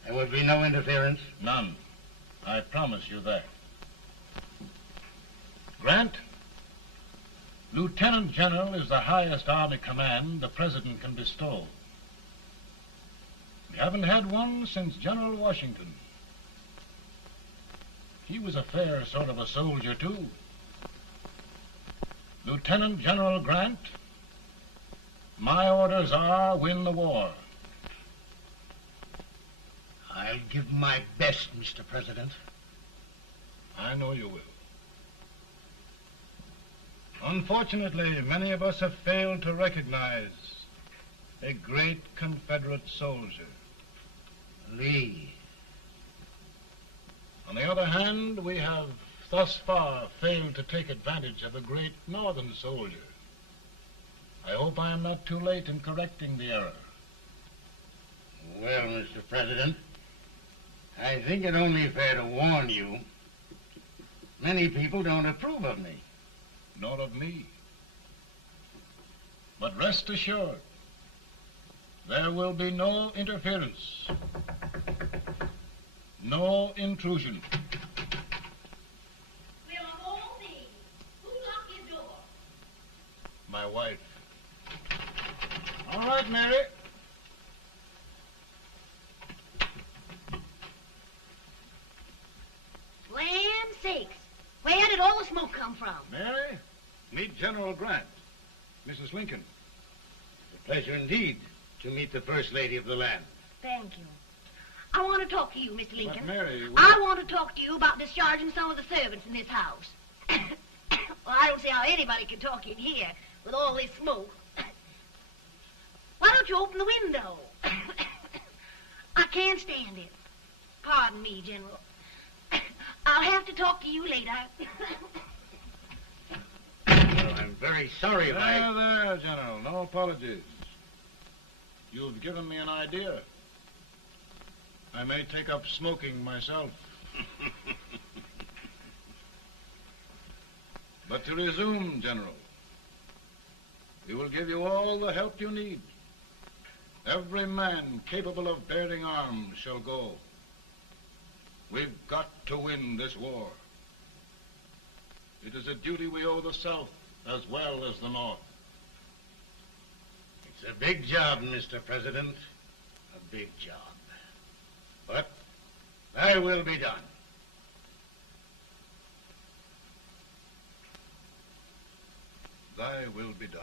there would be no interference? None. I promise you that. Grant, Lieutenant General is the highest army command the President can bestow. We haven't had one since General Washington. He was a fair sort of a soldier, too. Lieutenant General Grant, my orders are win the war. I'll give my best, Mr. President. I know you will. Unfortunately, many of us have failed to recognize a great Confederate soldier. Lee. On the other hand, we have thus far failed to take advantage of a great Northern soldier. I hope I am not too late in correcting the error. Well, Mr. President, I think it only fair to warn you. Many people don't approve of me. Nor of me. But rest assured, there will be no interference, no intrusion. Well, of all things, who locked your door? My wife. All right, Mary. Land sakes. Where did all the smoke come from? Mary, meet General Grant. Mrs. Lincoln. It's a pleasure indeed to meet the First Lady of the land. Thank you. I want to talk to you, Mr. Lincoln. But Mary, I want to talk to you about discharging some of the servants in this house. Well, I don't see how anybody can talk in here with all this smoke. Why don't you open the window? I can't stand it. Pardon me, General. I'll have to talk to you later. Well, I'm very sorry if I... There, General. No apologies. You've given me an idea. I may take up smoking myself. But to resume, General, we will give you all the help you need. Every man capable of bearing arms shall go. We've got to win this war. It is a duty we owe the South as well as the North. It's a big job, Mr. President. A big job. But thy will be done. Thy will be done.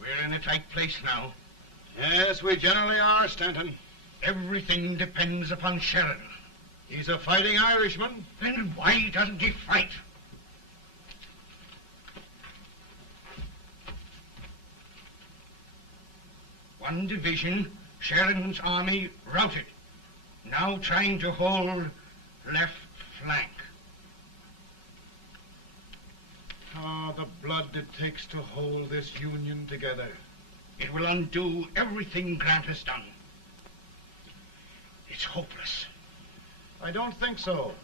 We're in a tight place now. Yes, we generally are, Stanton. Everything depends upon Sheridan. He's a fighting Irishman. Then why doesn't he fight? One division, Sheridan's army, routed. Now trying to hold left flank. Ah, the blood it takes to hold this Union together. It will undo everything Grant has done. It's hopeless. I don't think so.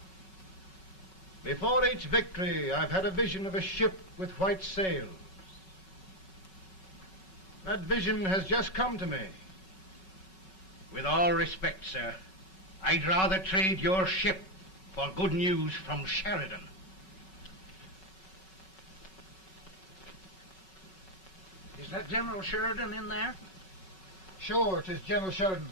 Before each victory, I've had a vision of a ship with white sails. That vision has just come to me. With all respect, sir, I'd rather trade your ship for good news from Sheridan. Is that General Sheridan in there? Sure, it is General Sheridan.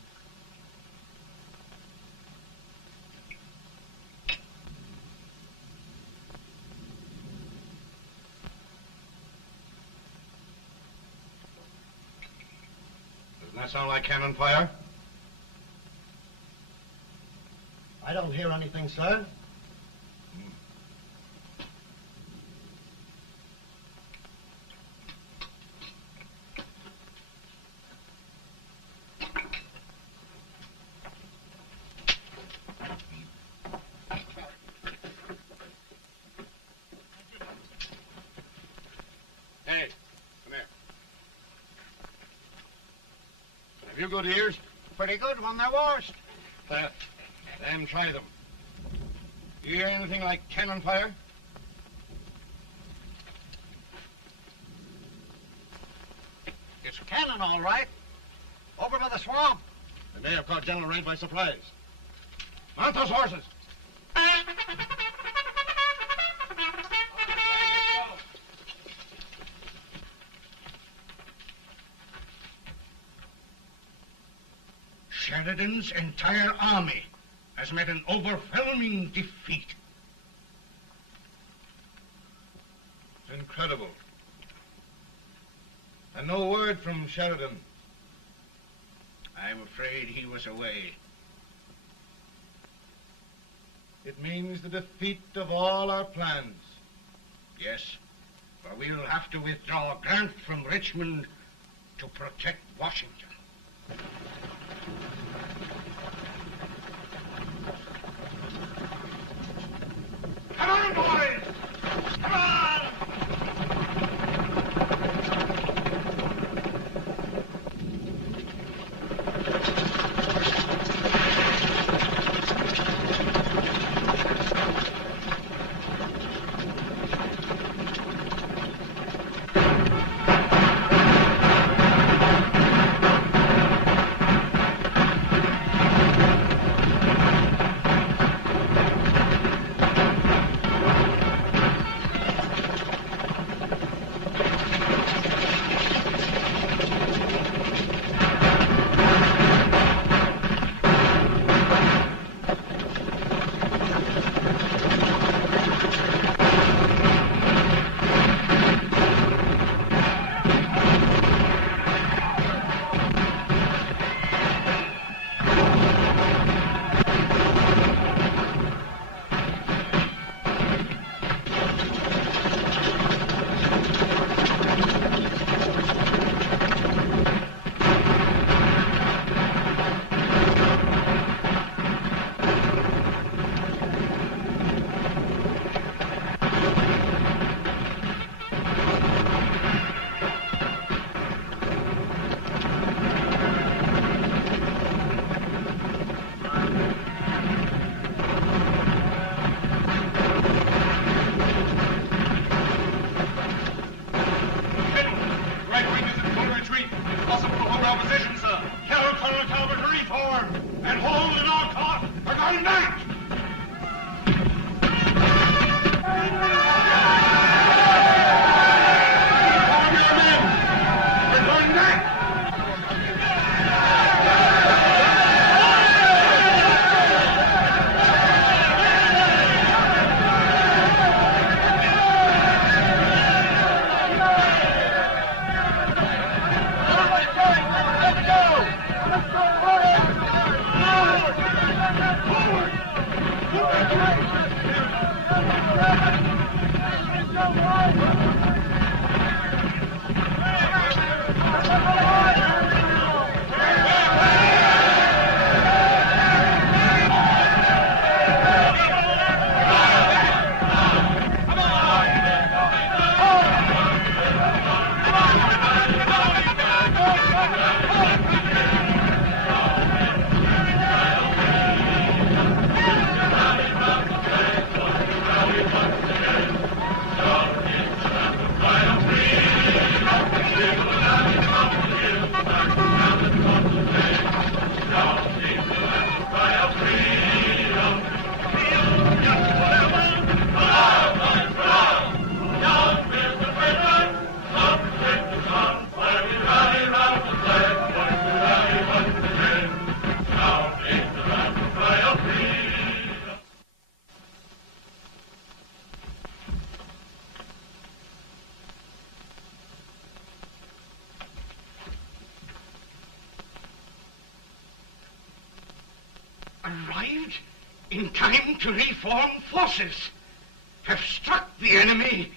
Doesn't that sound like cannon fire? I don't hear anything, sir. Hey, come here. Have you good ears? Pretty good when they're washed. Then try them. You hear anything like cannon fire? It's cannon, all right. Over by the swamp. They may have caught General Rank by surprise. Mount those horses. Sheridan's entire army has met an overwhelming defeat. It's incredible. And no word from Sheridan. I'm afraid he was away. It means the defeat of all our plans. Yes, for we'll have to withdraw Grant from Richmond to protect Washington. Come on, boys! Come on! Arrived in time to reform forces, have struck the enemy,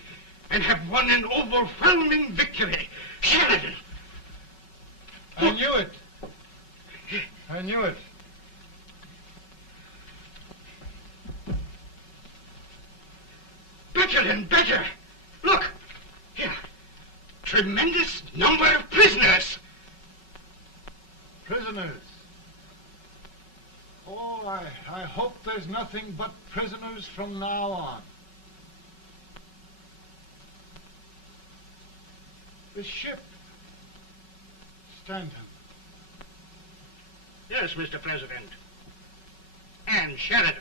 and have won an overwhelming victory. Sheridan! I knew it. I knew it. Better and better. Look, here. Tremendous number of prisoners. Prisoners. Oh, I hope there's nothing but prisoners from now on. The ship. Stanton. Yes, Mr. President. And Sheridan.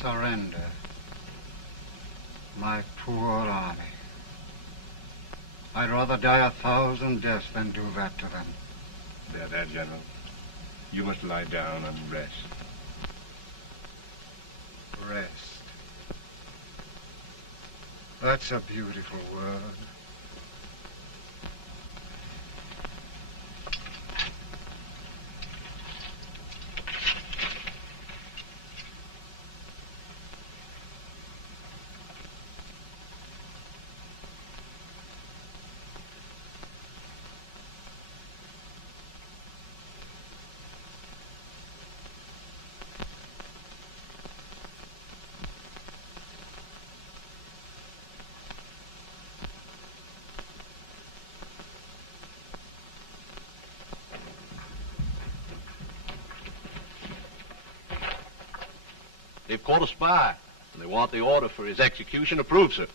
Surrender. My poor army. I'd rather die 1,000 deaths than do that to them. There, General. You must lie down and rest. Rest. That's a beautiful word. They've caught a spy, and they want the order for his execution approved, sir.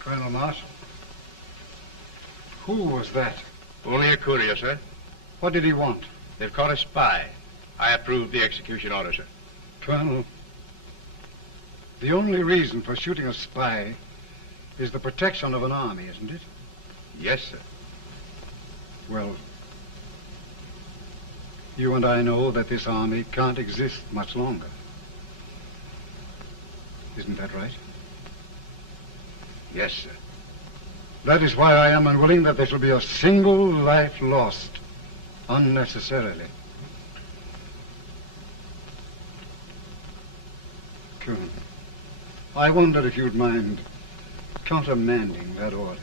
Colonel Marshall. Who was that? Only a courier, sir. What did he want? They've caught a spy. I approve the execution order, sir. Colonel, the only reason for shooting a spy is the protection of an army, isn't it? Yes, sir. Well, you and I know that this army can't exist much longer. Isn't that right? Yes, sir. That is why I am unwilling that there shall be a single life lost unnecessarily. Colonel, I wonder if you'd mind countermanding that order.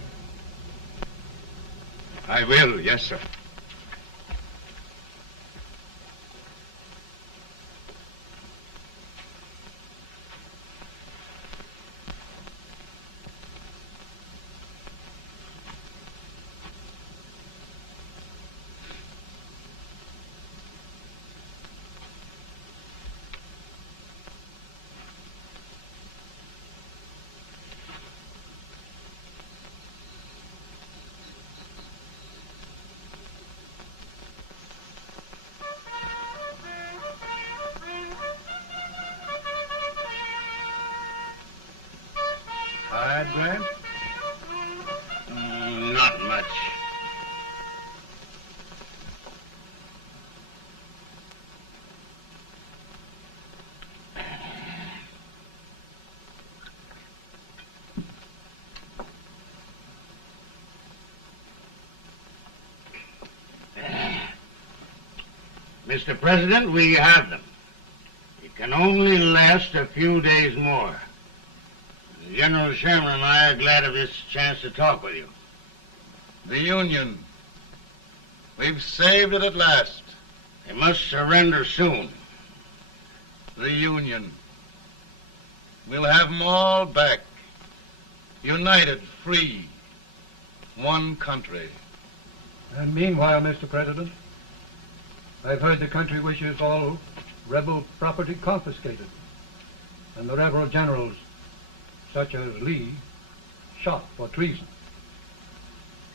I will, yes, sir. Grant? Not much. Mr. President, we have them. It can only last a few days more. General Sherman and I are glad of this chance to talk with you. The Union. We've saved it at last. They must surrender soon. The Union. We'll have them all back. United, free. One country. And meanwhile, Mr. President, I've heard the country wishes all rebel property confiscated, and the rebel generals, such as Lee, shot for treason.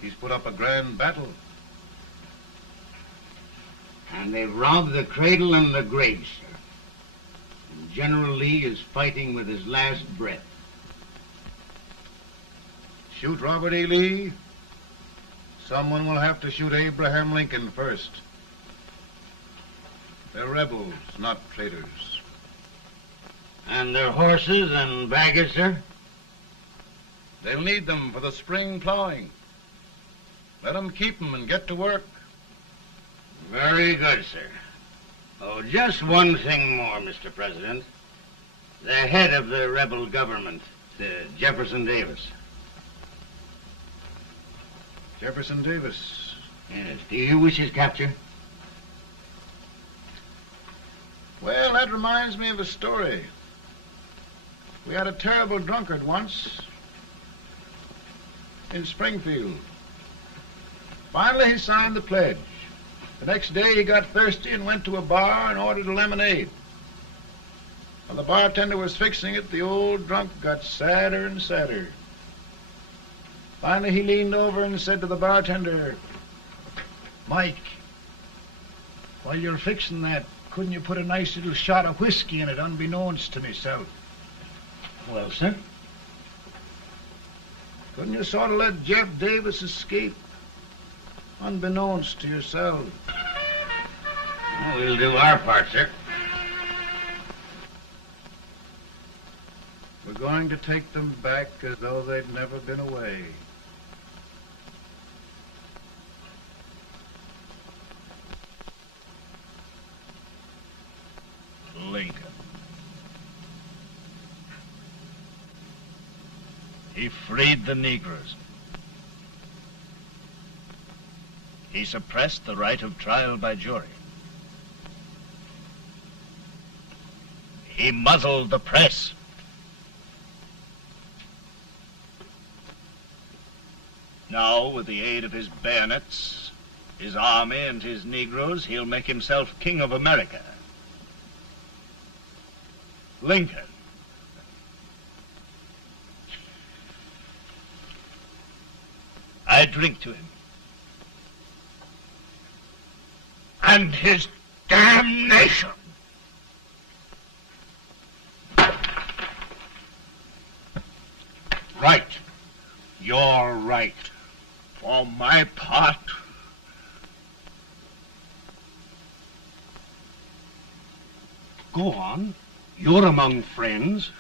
He's put up a grand battle. And they've robbed the cradle and the grave, sir. And General Lee is fighting with his last breath. Shoot Robert E. Lee? Someone will have to shoot Abraham Lincoln first. They're rebels, not traitors. And their horses and baggage, sir? They'll need them for the spring plowing. Let them keep them and get to work. Very good, sir. Oh, just one thing more, Mr. President. The head of the rebel government, Jefferson Davis. Jefferson Davis? Yes. Do you wish his capture? Well, that reminds me of a story. We had a terrible drunkard once in Springfield. Finally, he signed the pledge. The next day, he got thirsty and went to a bar and ordered a lemonade. While the bartender was fixing it, the old drunk got sadder and sadder. Finally, he leaned over and said to the bartender, "Mike, while you're fixing that, couldn't you put a nice little shot of whiskey in it, unbeknownst to myself?" Well, sir? Couldn't you sort of let Jeff Davis escape, unbeknownst to yourself? Well, we'll do our part, sir. We're going to take them back as though they'd never been away. Lincoln. He freed the Negroes. He suppressed the right of trial by jury. He muzzled the press. Now, with the aid of his bayonets, his army, and his Negroes, he'll make himself king of America. Lincoln. I drink to him. And his damnation. Right. You're right. For my part, go on. You're among friends.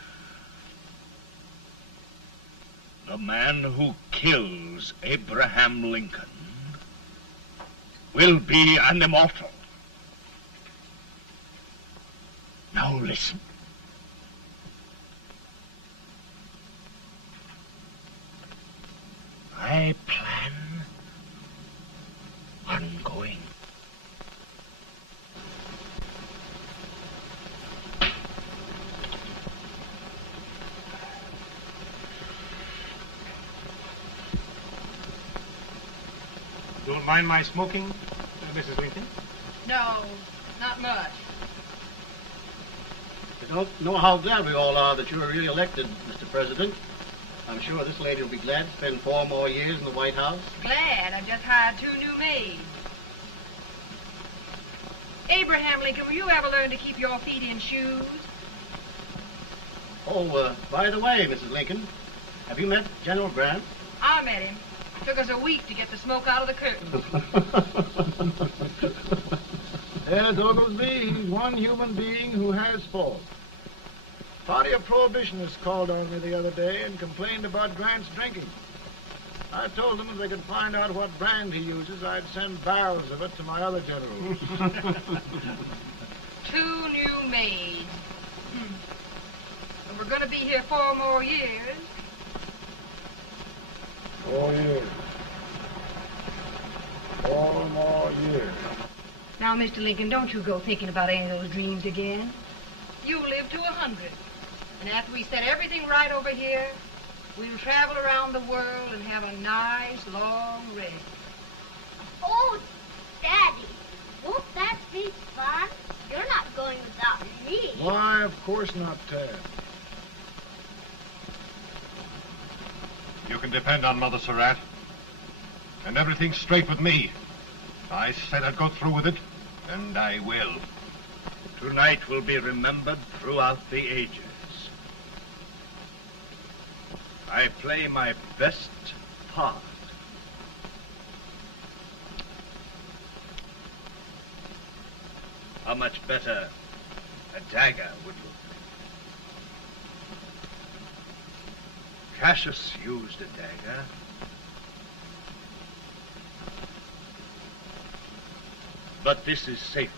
The man who kills Abraham Lincoln will be an immortal. Now listen. I plan on going. Don't mind my smoking, Mrs. Lincoln? No, not much. I don't know how glad we all are that you were really elected, Mr. President. I'm sure this lady will be glad to spend 4 more years in the White House. Glad. I've just hired 2 new maids. Abraham Lincoln, will you ever learn to keep your feet in shoes? Oh, by the way, Mrs. Lincoln, have you met General Grant? I met him. Took us a week to get the smoke out of the curtains. Yes, Oglesby, he's one human being who has faults. Party of Prohibitionists called on me the other day and complained about Grant's drinking. I told them if they could find out what brand he uses, I'd send barrels of it to my other generals. 2 new maids. And we're going to be here 4 more years. 4 years. 4 more years. Now, Mr. Lincoln, don't you go thinking about any of those dreams again. You live to 100. And after we set everything right over here, we'll travel around the world and have a nice, long rest. Oh, Daddy, won't that be fun? You're not going without me. Why, of course not, Tad. You can depend on Mother Surratt. And everything's straight with me. I said I'd go through with it, and I will. Tonight will be remembered throughout the ages. I play my best part. How much better a dagger would look. Cassius used a dagger. But this is safer.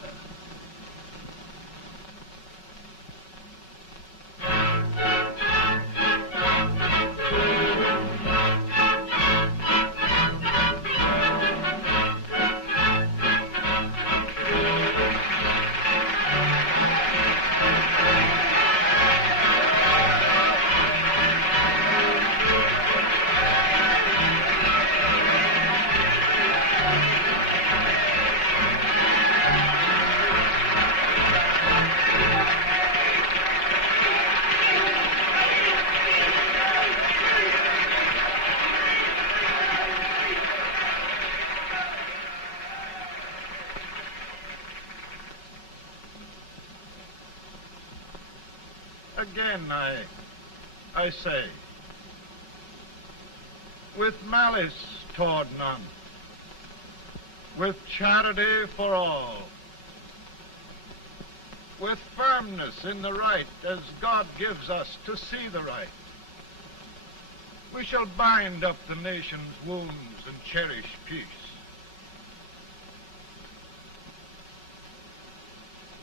Again, I say, with malice toward none, with charity for all, with firmness in the right as God gives us to see the right, we shall bind up the nation's wounds and cherish peace.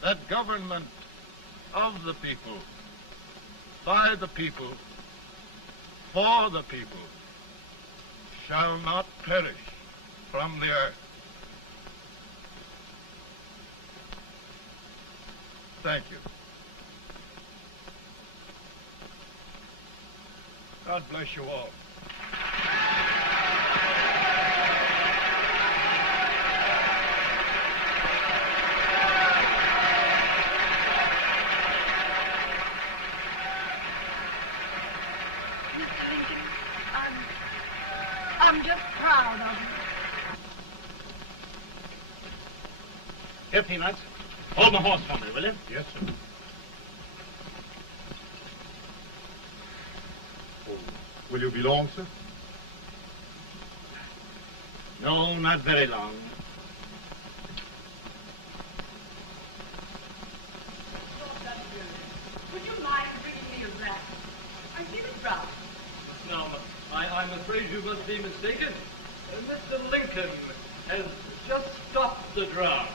That government of the people, by the people, for the people, shall not perish from the earth. Thank you. God bless you all. I'm just proud of you. Here, Peanuts. Hold my horse for me, will you? Yes, sir. Oh, will you be long, sir? No, not very long. Would you mind bringing me a glass? I feel it dry. No, I'm afraid you must be mistaken. Mr. Lincoln has just stopped the draft.